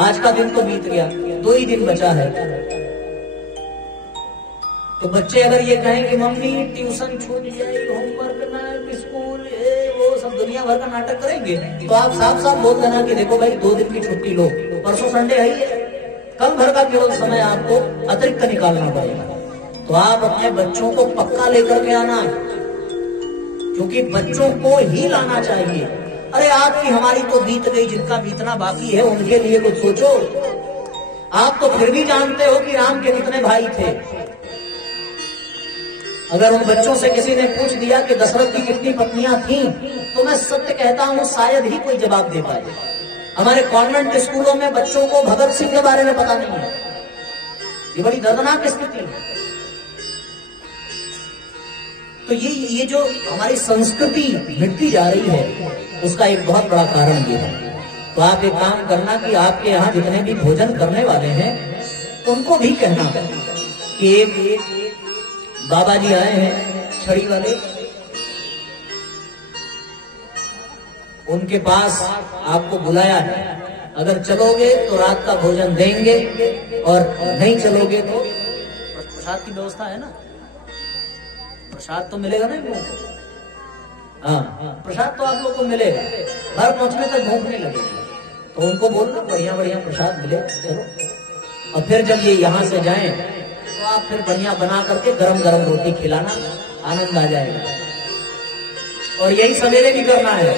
आज का दिन तो बीत गया, 2 ही दिन बचा है। तो बच्चे अगर ये कहें कि मम्मी ट्यूशन छूट जाएगी, होमवर्क ना, स्कूल, वो सब दुनिया भर का नाटक करेंगे, तो आप साफ साफ बोल देना कि देखो भाई 2 दिन की छुट्टी लो, परसों संडे है ही है, कल भर का केवल समय आपको अतिरिक्त निकालना पड़ेगा। तो आप अपने बच्चों को पक्का लेकर के आना, क्योंकि बच्चों को ही लाना चाहिए। अरे आपकी हमारी तो बीत गई, जिनका बीतना बाकी है उनके लिए कुछ सोचो। आप तो फिर भी जानते हो कि राम के कितने भाई थे। अगर उन बच्चों से किसी ने पूछ दिया कि दशरथ की कितनी पत्नियां थीं, तो मैं सत्य कहता हूं शायद ही कोई जवाब दे पाए। हमारे कॉन्वेंट स्कूलों में बच्चों को भगत सिंह के बारे में पता नहीं है। ये बड़ी दर्दनाक स्थिति है। तो ये जो हमारी संस्कृति मिटती जा रही है, उसका एक बहुत बड़ा कारण ये है। तो आप एक काम करना कि आपके यहाँ जितने भी भोजन करने वाले हैं उनको भी कहना कि एक बाबा जी आए हैं छड़ी वाले, उनके पास आपको बुलाया है। अगर चलोगे तो रात का भोजन देंगे और नहीं चलोगे तो प्रसाद की व्यवस्था है ना, प्रसाद तो मिलेगा ना लोगों को। हाँ, प्रसाद तो आप लोग को मिलेगा, घर पहुंचने तक भूख नहीं लगेगी। तो उनको बोलना बढ़िया बढ़िया प्रसाद मिले, चलो। और फिर जब ये यहाँ से जाएं तो आप फिर बढ़िया बना करके गरम गरम रोटी खिलाना, आनंद आ जाएगा। और यही सवेरे भी करना है।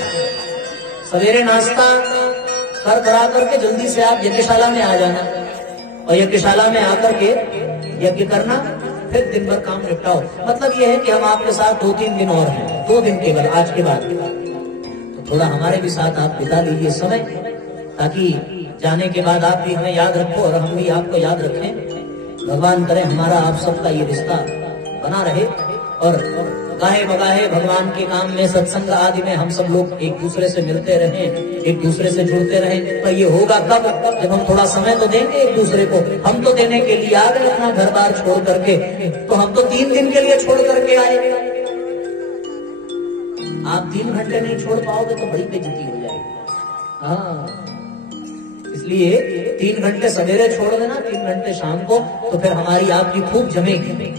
सवेरे नाश्ता कर करा करके जल्दी से आप यज्ञशाला में आ जाना, और यज्ञशाला में आकर के यज्ञ करना, फिर दिन भर काम निपटाओ। मतलब ये है कि हम आपके साथ 2-3 दिन और हैं, 2 दिन केवल आज के बाद। तो थोड़ा हमारे भी साथ आप बिता लीजिए समय, ताकि जाने के बाद आप भी हमें याद रखो और हम भी आपको याद रखें। भगवान करे हमारा आप सबका ये रिश्ता बना रहे, और गाहे बगाहे भगवान के काम में, सत्संग आदि में हम सब लोग एक दूसरे से मिलते रहें, एक दूसरे से जुड़ते रहें। पर ये होगा कब? जब हम थोड़ा समय तो देंगे एक दूसरे को। हम तो देने के लिए आ गए अपना घर बार छोड़ करके, तो हम तो 3 दिन के लिए छोड़ करके आए। आप 3 घंटे नहीं छोड़ पाओगे तो बड़ी बेइज्जती हो जाएगी। हाँ, इसलिए 3 घंटे सवेरे छोड़ देना, 3 घंटे शाम को, तो फिर हमारी आपकी खूब जमेगी।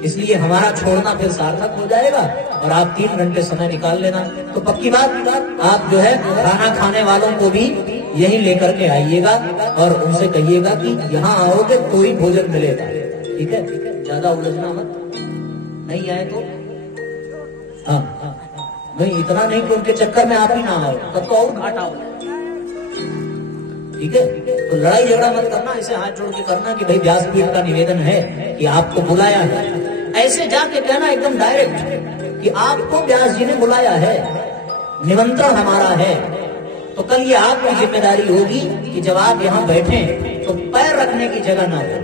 इसलिए हमारा छोड़ना फिर सार्थक हो जाएगा, और आप 3 घंटे समय निकाल लेना। तो पक्की बात, आप जो है खाना खाने वालों को भी यही लेकर के आइएगा और उनसे कहिएगा कि यहाँ आओगे तो ही भोजन मिलेगा। ठीक है, ज्यादा उलझना मत, नहीं आए तो हाँ, नहीं इतना नहीं कि उनके चक्कर में आप ही ना आओ, तब तो और घाटा हो। ठीक है, तो लड़ाई झगड़ा मत करना, इसे हाथ जोड़ के करना कि भाई व्यासपीठ का निवेदन है कि आपको बुलाया है। ऐसे जाके कहना एकदम डायरेक्ट कि आपको व्यास जी ने बुलाया है, निमंत्रण हमारा है। तो कल ये आपकी जिम्मेदारी होगी कि जब आप यहाँ बैठे तो पैर रखने की जगह ना हो,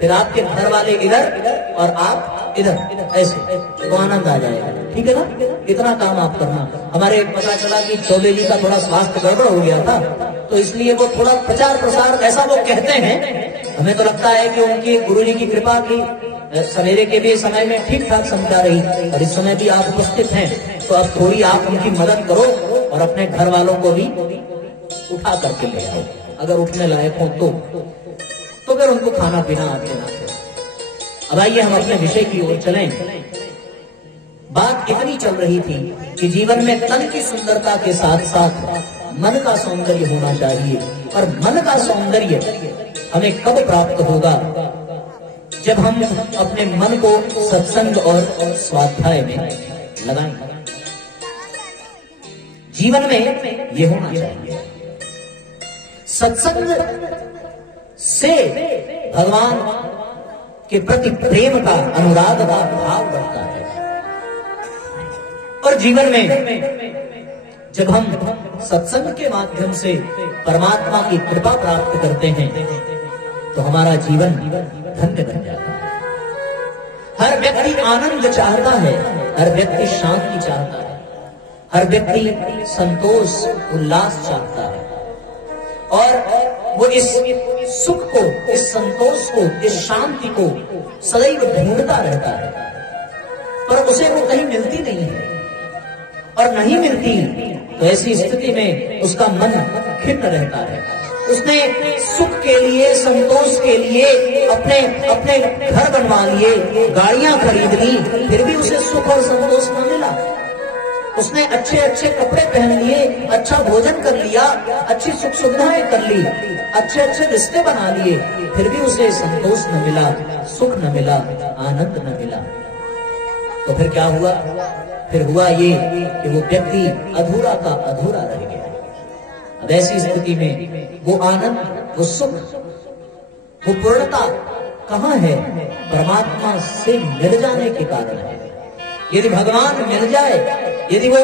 फिर आपके घर वाले इधर और आप इधर, ऐसे तो आनंद आ जाएगा। ठीक है ना? इतना काम आप करना। हमारे पता चला कि चौबे जी का थोड़ा स्वास्थ्य गड़बड़ हो गया था, तो इसलिए वो थोड़ा प्रचार प्रसार ऐसा वो कहते हैं, हमें तो लगता है कि उनकी गुरु जी की कृपा की सवेरे के भी समय में ठीक ठाक समझा रही, और इस समय भी आप उपस्थित हैं, तो अब थोड़ी आप उनकी मदद करो और अपने घर वालों को भी उठा करके ले आओ, अगर उठने लायक हो तो फिर उनको खाना पीना आप देना। अब आइए हम अपने विषय की ओर चलें। बात इतनी चल रही थी कि जीवन में तन की सुंदरता के साथ साथ मन का सौंदर्य होना चाहिए, और मन का सौंदर्य हमें कब प्राप्त होगा? जब हम अपने मन को सत्संग और स्वाध्याय में लगाएंगे। जीवन में यह होना चाहिए। सत्संग से भगवान के प्रति प्रेम का, अनुराग का भाव बढ़ता है, और जीवन में जब हम सत्संग के माध्यम से परमात्मा की कृपा प्राप्त करते हैं तो हमारा जीवन धन्य बन जाता है। हर व्यक्ति आनंद चाहता है, हर व्यक्ति शांति चाहता है, हर व्यक्ति संतोष उल्लास चाहता है, और वो इस सुख को, इस संतोष को, इस शांति को सदैव ढूंढता रहता है, पर उसे वो कहीं मिलती नहीं है, और नहीं मिलती तो ऐसी स्थिति में उसका मन खिन्न रहता है। उसने सुख के लिए, संतोष के लिए अपने अपने घर बनवा लिए, गाड़ियां खरीद ली, फिर भी उसे सुख और संतोष न मिला। उसने अच्छे अच्छे कपड़े पहन लिए, अच्छा भोजन कर लिया, अच्छी सुख सुविधाएं कर ली, अच्छे अच्छे रिश्ते बना लिए, फिर भी उसे संतोष न मिला, सुख न मिला, आनंद न मिला। तो फिर क्या हुआ? फिर हुआ ये कि वो व्यक्ति अधूरा का अधूरा रह गया। अब ऐसी स्थिति में वो आनंद, वो सुख, वो पूर्णता कहां है? परमात्मा से मिल जाने के कारण है। यदि भगवान मिल जाए, यदि वो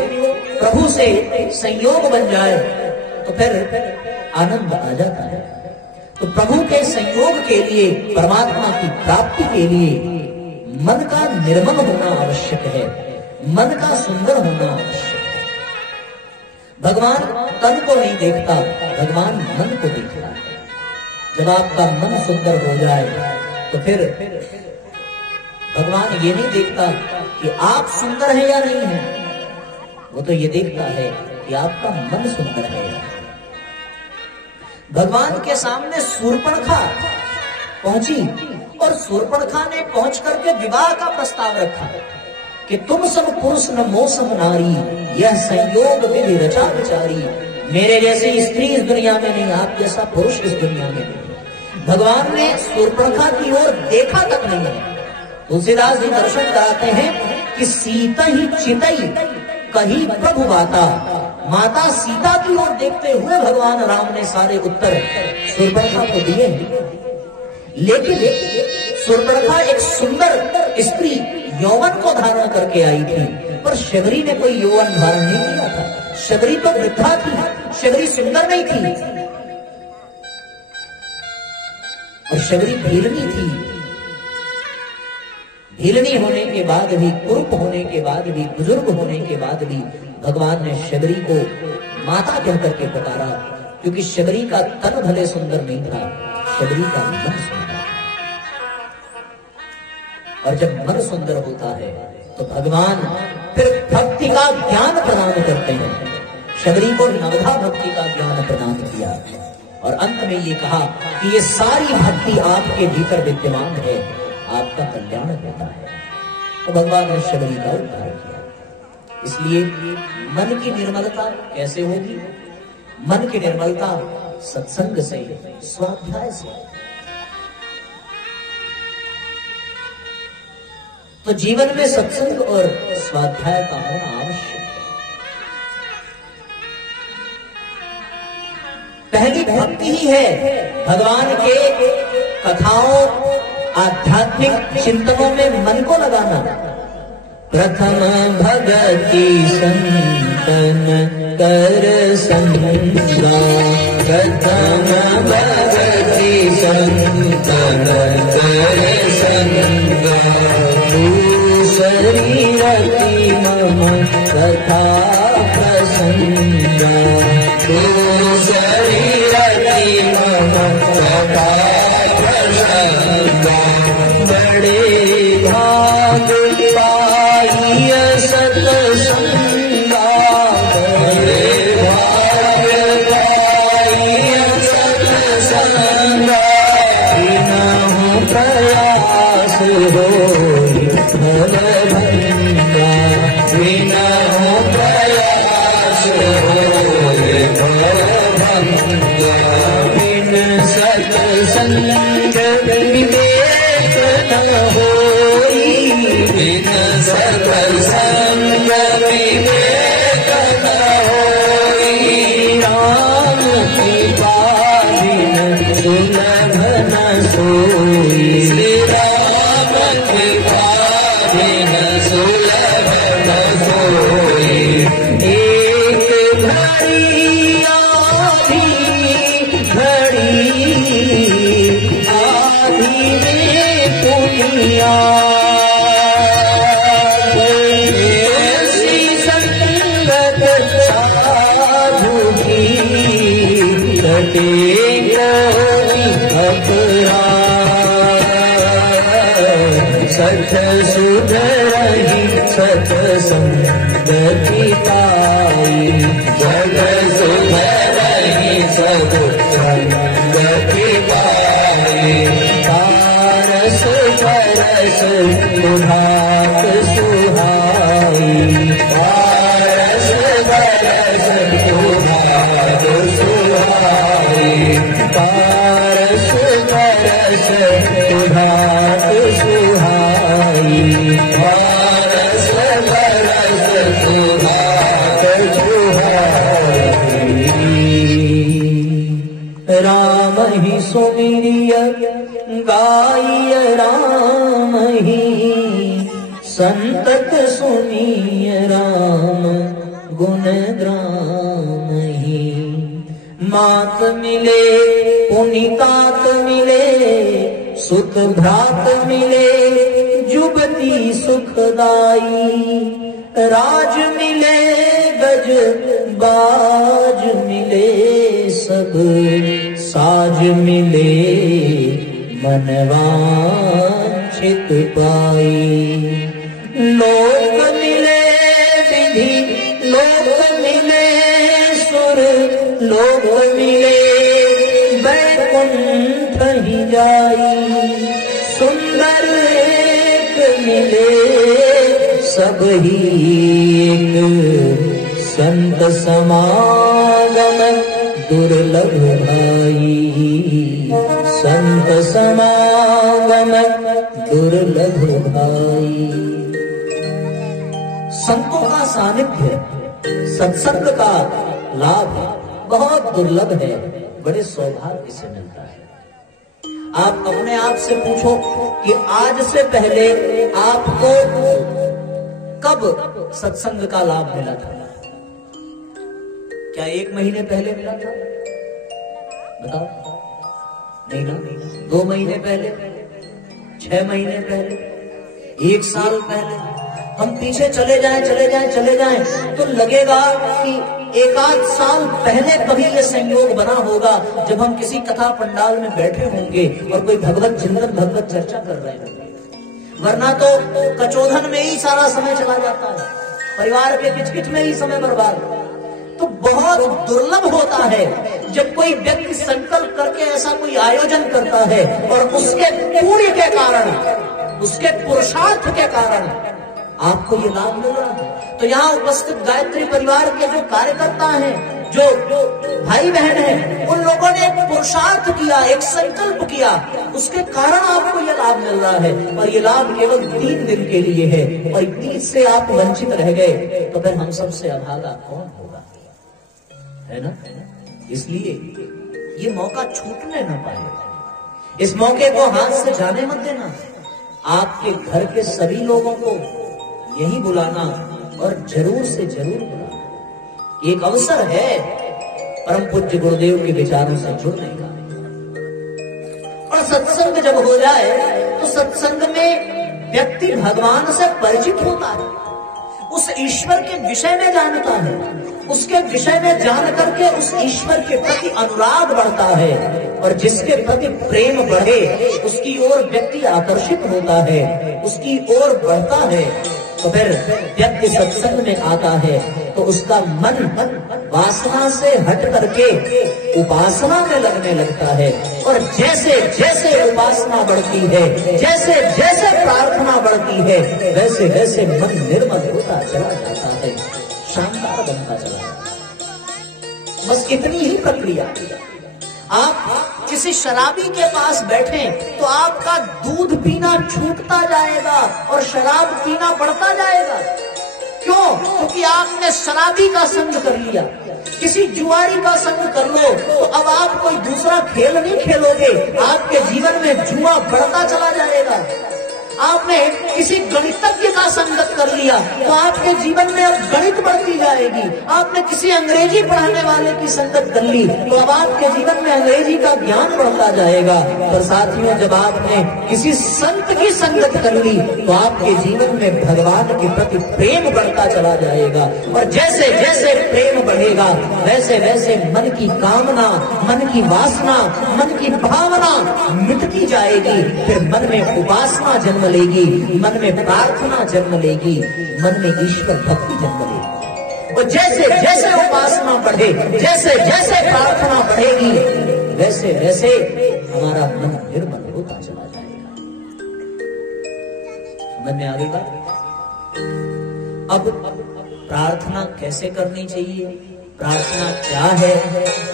प्रभु से संयोग बन जाए तो फिर आनंद आ जाता है। तो प्रभु के संयोग के लिए, परमात्मा की प्राप्ति के लिए मन का निर्मल होना आवश्यक है, मन का सुंदर होना आवश्यक है। भगवान तन को नहीं देखता, भगवान मन को देखता है। जब आपका मन सुंदर हो जाए तो फिर भगवान ये नहीं देखता कि आप सुंदर हैं या नहीं हैं, वो तो ये देखता है कि आपका मन सुंदर है। भगवान के सामने शूर्पणखा पहुंची, और शूर्पणखा ने पहुंच करके विवाह का प्रस्ताव रखा कि तुम सब पुरुष न मोसम नारी, यह संयोग विधि रचा विचारी। मेरे जैसी स्त्री इस दुनिया में नहीं, आप जैसा पुरुष इस दुनिया में नहीं। भगवान ने शूर्पणखा की ओर देखा तक नहीं है। तुलसीदास जी दर्शन कराते हैं कि सीता ही चितई कही प्रभु बाता। माता सीता की ओर देखते हुए भगवान राम ने सारे उत्तर शूर्पणखा को दिए। लेकिन शूर्पणखा एक सुंदर स्त्री यौवन को धारण करके आई थी, पर शबरी ने कोई यौवन धारण नहीं किया था। शबरी तो वृद्धा थी, शबरी सुंदर नहीं थी, और शबरी भीलनी थी। भीलनी होने के बाद भी, कुरूप होने के बाद भी, बुजुर्ग होने के बाद भी भगवान ने शबरी को माता कहकर के पुकारा, क्योंकि शबरी का तन भले सुंदर नहीं था, शबरी का मन सुंदर। और जब मन सुंदर होता है तो भगवान फिर भक्ति का ज्ञान प्रदान करते हैं। शबरी को नवधा भक्ति का ज्ञान प्रदान किया, और अंत में ये कहा कि ये सारी भक्ति आपके भीतर विद्यमान है, आपका कल्याण होता है। तो भगवान ने शबरी का उद्धार किया। इसलिए मन की निर्मलता कैसे होगी? मन की निर्मलता सत्संग से, स्वाध्याय से। तो जीवन में सत्संग और स्वाध्याय का होना आवश्यक है। पहली भक्ति ही है भगवान के कथाओं आध्यात्मिक चिंतनों में मन को लगाना। प्रथम भगति संतन कर संगा, प्रथम भगति संतन कर संगा, दूसरी रति मम कथा प्रसंगा, दूसरी रति मम कथा प्रसंगा, बड़े भाग पाइय सत्संगा, बड़े भाग पाइय सत्संगा, बिनहु प्रयास होई फल भंगा, बिनहु प्रयास होई फल भंगा, बिन सत्संग विवेक न होई, बिन सत्संग विवेक न होई, राम कृपा बिन सुलभ न सोई, श्री राम कृपा बिन सुलभ न सोई, एक घड़ी आधी घड़ी आधी में पुनिया, ऐसी संगत साधु की कटे कोई अपराध, सठ सुधरहि सत्संगति पाई, जग सुधरहि सत्संगति पाई, पारस परस सुभात सुहाई, पारस परस सुभात सुहाई, पारस परस सुभात सुहाई, पारस परस सुभात सुहाई। राम ही सुमिरिय गाय राम ही, संतत सुनिय राम गुण ग्राम ही, मात मिले पुनितात मिले, सुत भ्रात मिले जुबती सुखदाई, राज मिले गज बाज मिले, सब साज मिले मनवांछित पाई, लोक मिले विधि लोक मिले, सुर लोक मिले वैकुंठ ही जाई, सुंदर एक मिले सब ही एक, संत समागम दुर्लभ भाई, संत समागम दुर्लभ भाई। संतों का सानिध्य, सत्संग का लाभ बहुत दुर्लभ है, बड़े सौभाग्य से मिलता है। आप अपने आप से पूछो कि आज से पहले आपको कब सत्संग का लाभ मिला था? क्या 1 महीने पहले मिला था? बताओ। नहीं ना? 2 महीने पहले, 6 महीने पहले, 1 साल पहले? हम पीछे चले जाएं तो लगेगा कि 1-8 साल पहले कभी ये संयोग बना होगा जब हम किसी कथा पंडाल में बैठे होंगे और कोई भगवत चिंतन भगवत चर्चा कर रहे होंगे, वरना तो कचोधन में ही सारा समय चला जाता है, परिवार के किचकिच में ही समय बर्बाद। तो बहुत दुर्लभ होता है जब कोई व्यक्ति संकल्प करके ऐसा कोई आयोजन करता है और उसके पुण्य के कारण, उसके पुरुषार्थ के कारण आपको ये लाभ मिल रहा है। तो यहाँ उपस्थित गायत्री परिवार के जो कार्यकर्ता हैं, जो भाई बहन हैं, उन लोगों ने एक पुरुषार्थ किया, एक संकल्प किया, उसके कारण आपको ये लाभ मिल रहा है। और ये लाभ केवल 3 दिन के लिए है और इससे आप वंचित रह गए तो फिर हम सबसे अभागा कौन होगा, है ना? इसलिए ये मौका छूटने न पाए। इस मौके को हाथ से जाने मत देना। आपके घर के सभी लोगों को यही बुलाना और जरूर से जरूर बुलाना। एक अवसर है परम पूज्य गुरुदेव के विचारों से जुड़ने का। और सत्संग जब हो जाए तो सत्संग में व्यक्ति भगवान से परिचित होता है, उस ईश्वर के विषय में जानता है, उसके विषय में जान करके उस ईश्वर के प्रति अनुराग बढ़ता है, और जिसके प्रति प्रेम बढ़े उसकी ओर व्यक्ति आकर्षित होता है, उसकी ओर बढ़ता है। तो फिर व्यक्ति सत्संग में आता है तो उसका मन वासना से हट करके उपासना में लगने लगता है, और जैसे जैसे उपासना बढ़ती है, जैसे जैसे प्रार्थना बढ़ती है, वैसे वैसे मन निर्मल होता चला जाता है, शानदार बनता चला जाता है। बस इतनी ही प्रक्रिया। आप किसी शराबी के पास बैठे तो आपका दूध पीना छूटता जाएगा और शराब पीना बढ़ता जाएगा। क्यों? क्योंकि आपने शराबी का संग कर लिया। किसी जुआरी का संग कर लो तो अब आप कोई दूसरा खेल नहीं खेलोगे, आपके जीवन में जुआ बढ़ता चला जाएगा। आपने किसी गणितज्ञ का संगत कर लिया तो आपके जीवन में अब गणित बढ़ती जाएगी। आपने किसी अंग्रेजी पढ़ाने वाले की संगत कर ली तो अब आपके जीवन में अंग्रेजी का ज्ञान बढ़ता जाएगा। पर साथियों, जब आपने किसी संत की संगत कर ली तो आपके जीवन में भगवान के प्रति प्रेम बढ़ता चला जाएगा, और जैसे जैसे प्रेम बढ़ेगा वैसे वैसे मन की कामना, मन की वासना, मन की भावना मिटती जाएगी। फिर मन में उपासना जन्म लेगी, मन में प्रार्थना जन्म लेगी, मन में ईश्वर भक्ति जन्म लेगी। और जैसे जैसे उपासना बढ़े, जैसे जैसे प्रार्थना बढ़ेगी, वैसे वैसे हमारा मन निर्मल होता चला जाएगा। समझ में आ गई बात? अब प्रार्थना कैसे करनी चाहिए, प्रार्थना क्या है,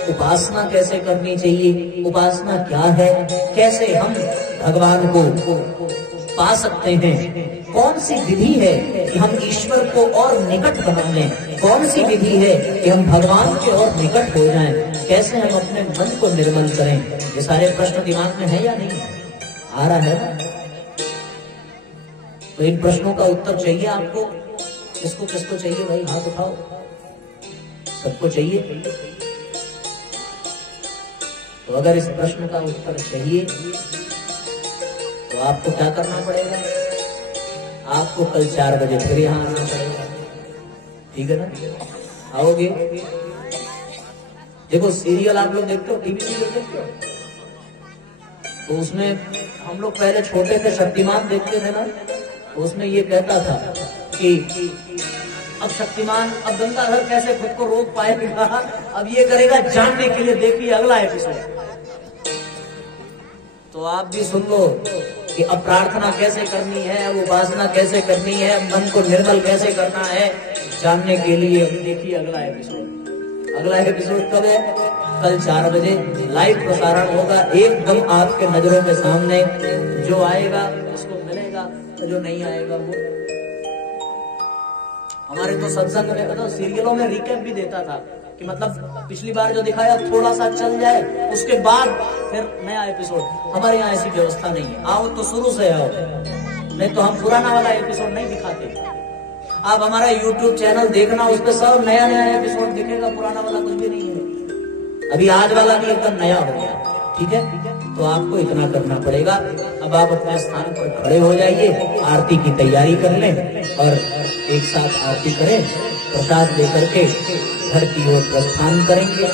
उपासना कैसे करनी चाहिए, उपासना क्या है, कैसे हम भगवान को पा सकते हैं, कौन सी विधि है कि हम ईश्वर को और निकट बना लें, कौन सी विधि है कि हम भगवान के और निकट हो जाएं, कैसे हम अपने मन को निर्मल करें, ये सारे प्रश्न दिमाग में है या नहीं आ रहा है ना? तो इन प्रश्नों का उत्तर चाहिए आपको। किसको किसको चाहिए भाई, हाथ उठाओ। सबको चाहिए? तो अगर इस प्रश्न का उत्तर चाहिए तो आपको क्या करना पड़ेगा? आपको कल 4 बजे फिर यहाँ आना पड़ेगा। ठीक है ना? आओगे? देखो, सीरियल आप लोग देखते हो, टीवी सीरियल देखते हो, तो उसमें हम लोग पहले छोटे थे, शक्तिमान देखते थे ना, तो उसमें ये कहता था कि अब शक्तिमान, अब गंगाधर कैसे खुद को रोक पाएगा, अब ये करेगा, जानने के लिए देखिए अगला एपिसोड। तो आप भी सुन लो कि अब प्रार्थना कैसे करनी है, अब उपासना कैसे करनी है, मन को निर्मल कैसे करना है, जानने के लिए देखिए अगला एपिसोड। अगला एपिसोड कब है? कल 4 बजे लाइव प्रसारण होगा। एकदम आपके नजरों के सामने, जो आएगा उसको मिलेगा, तो जो नहीं आएगा वो। हमारे तो सत्संग में बताओ, सीरियलों में रिकैप भी देता था कि मतलब पिछली बार जो दिखाया थोड़ा सा चल जाए, उसके बाद फिर नया एपिसोड। हमारे यहाँ ऐसी व्यवस्था नहीं है, आओ तो शुरू से आओ, नहीं तो हम पुराना वाला एपिसोड नहीं दिखाते। आप हमारा YouTube चैनल देखना, उस पर सब नया नया एपिसोड दिखेगा, पुराना वाला कुछ भी नहीं है। अभी आज वाला भी एकदम नया हो गया। ठीक है? तो आपको इतना करना पड़ेगा। अब आप अपने स्थान पर खड़े हो जाइए, आरती की तैयारी कर लें और एक साथ आरती करें, प्रसाद लेकर के घर की ओर प्रस्थान करेंगे।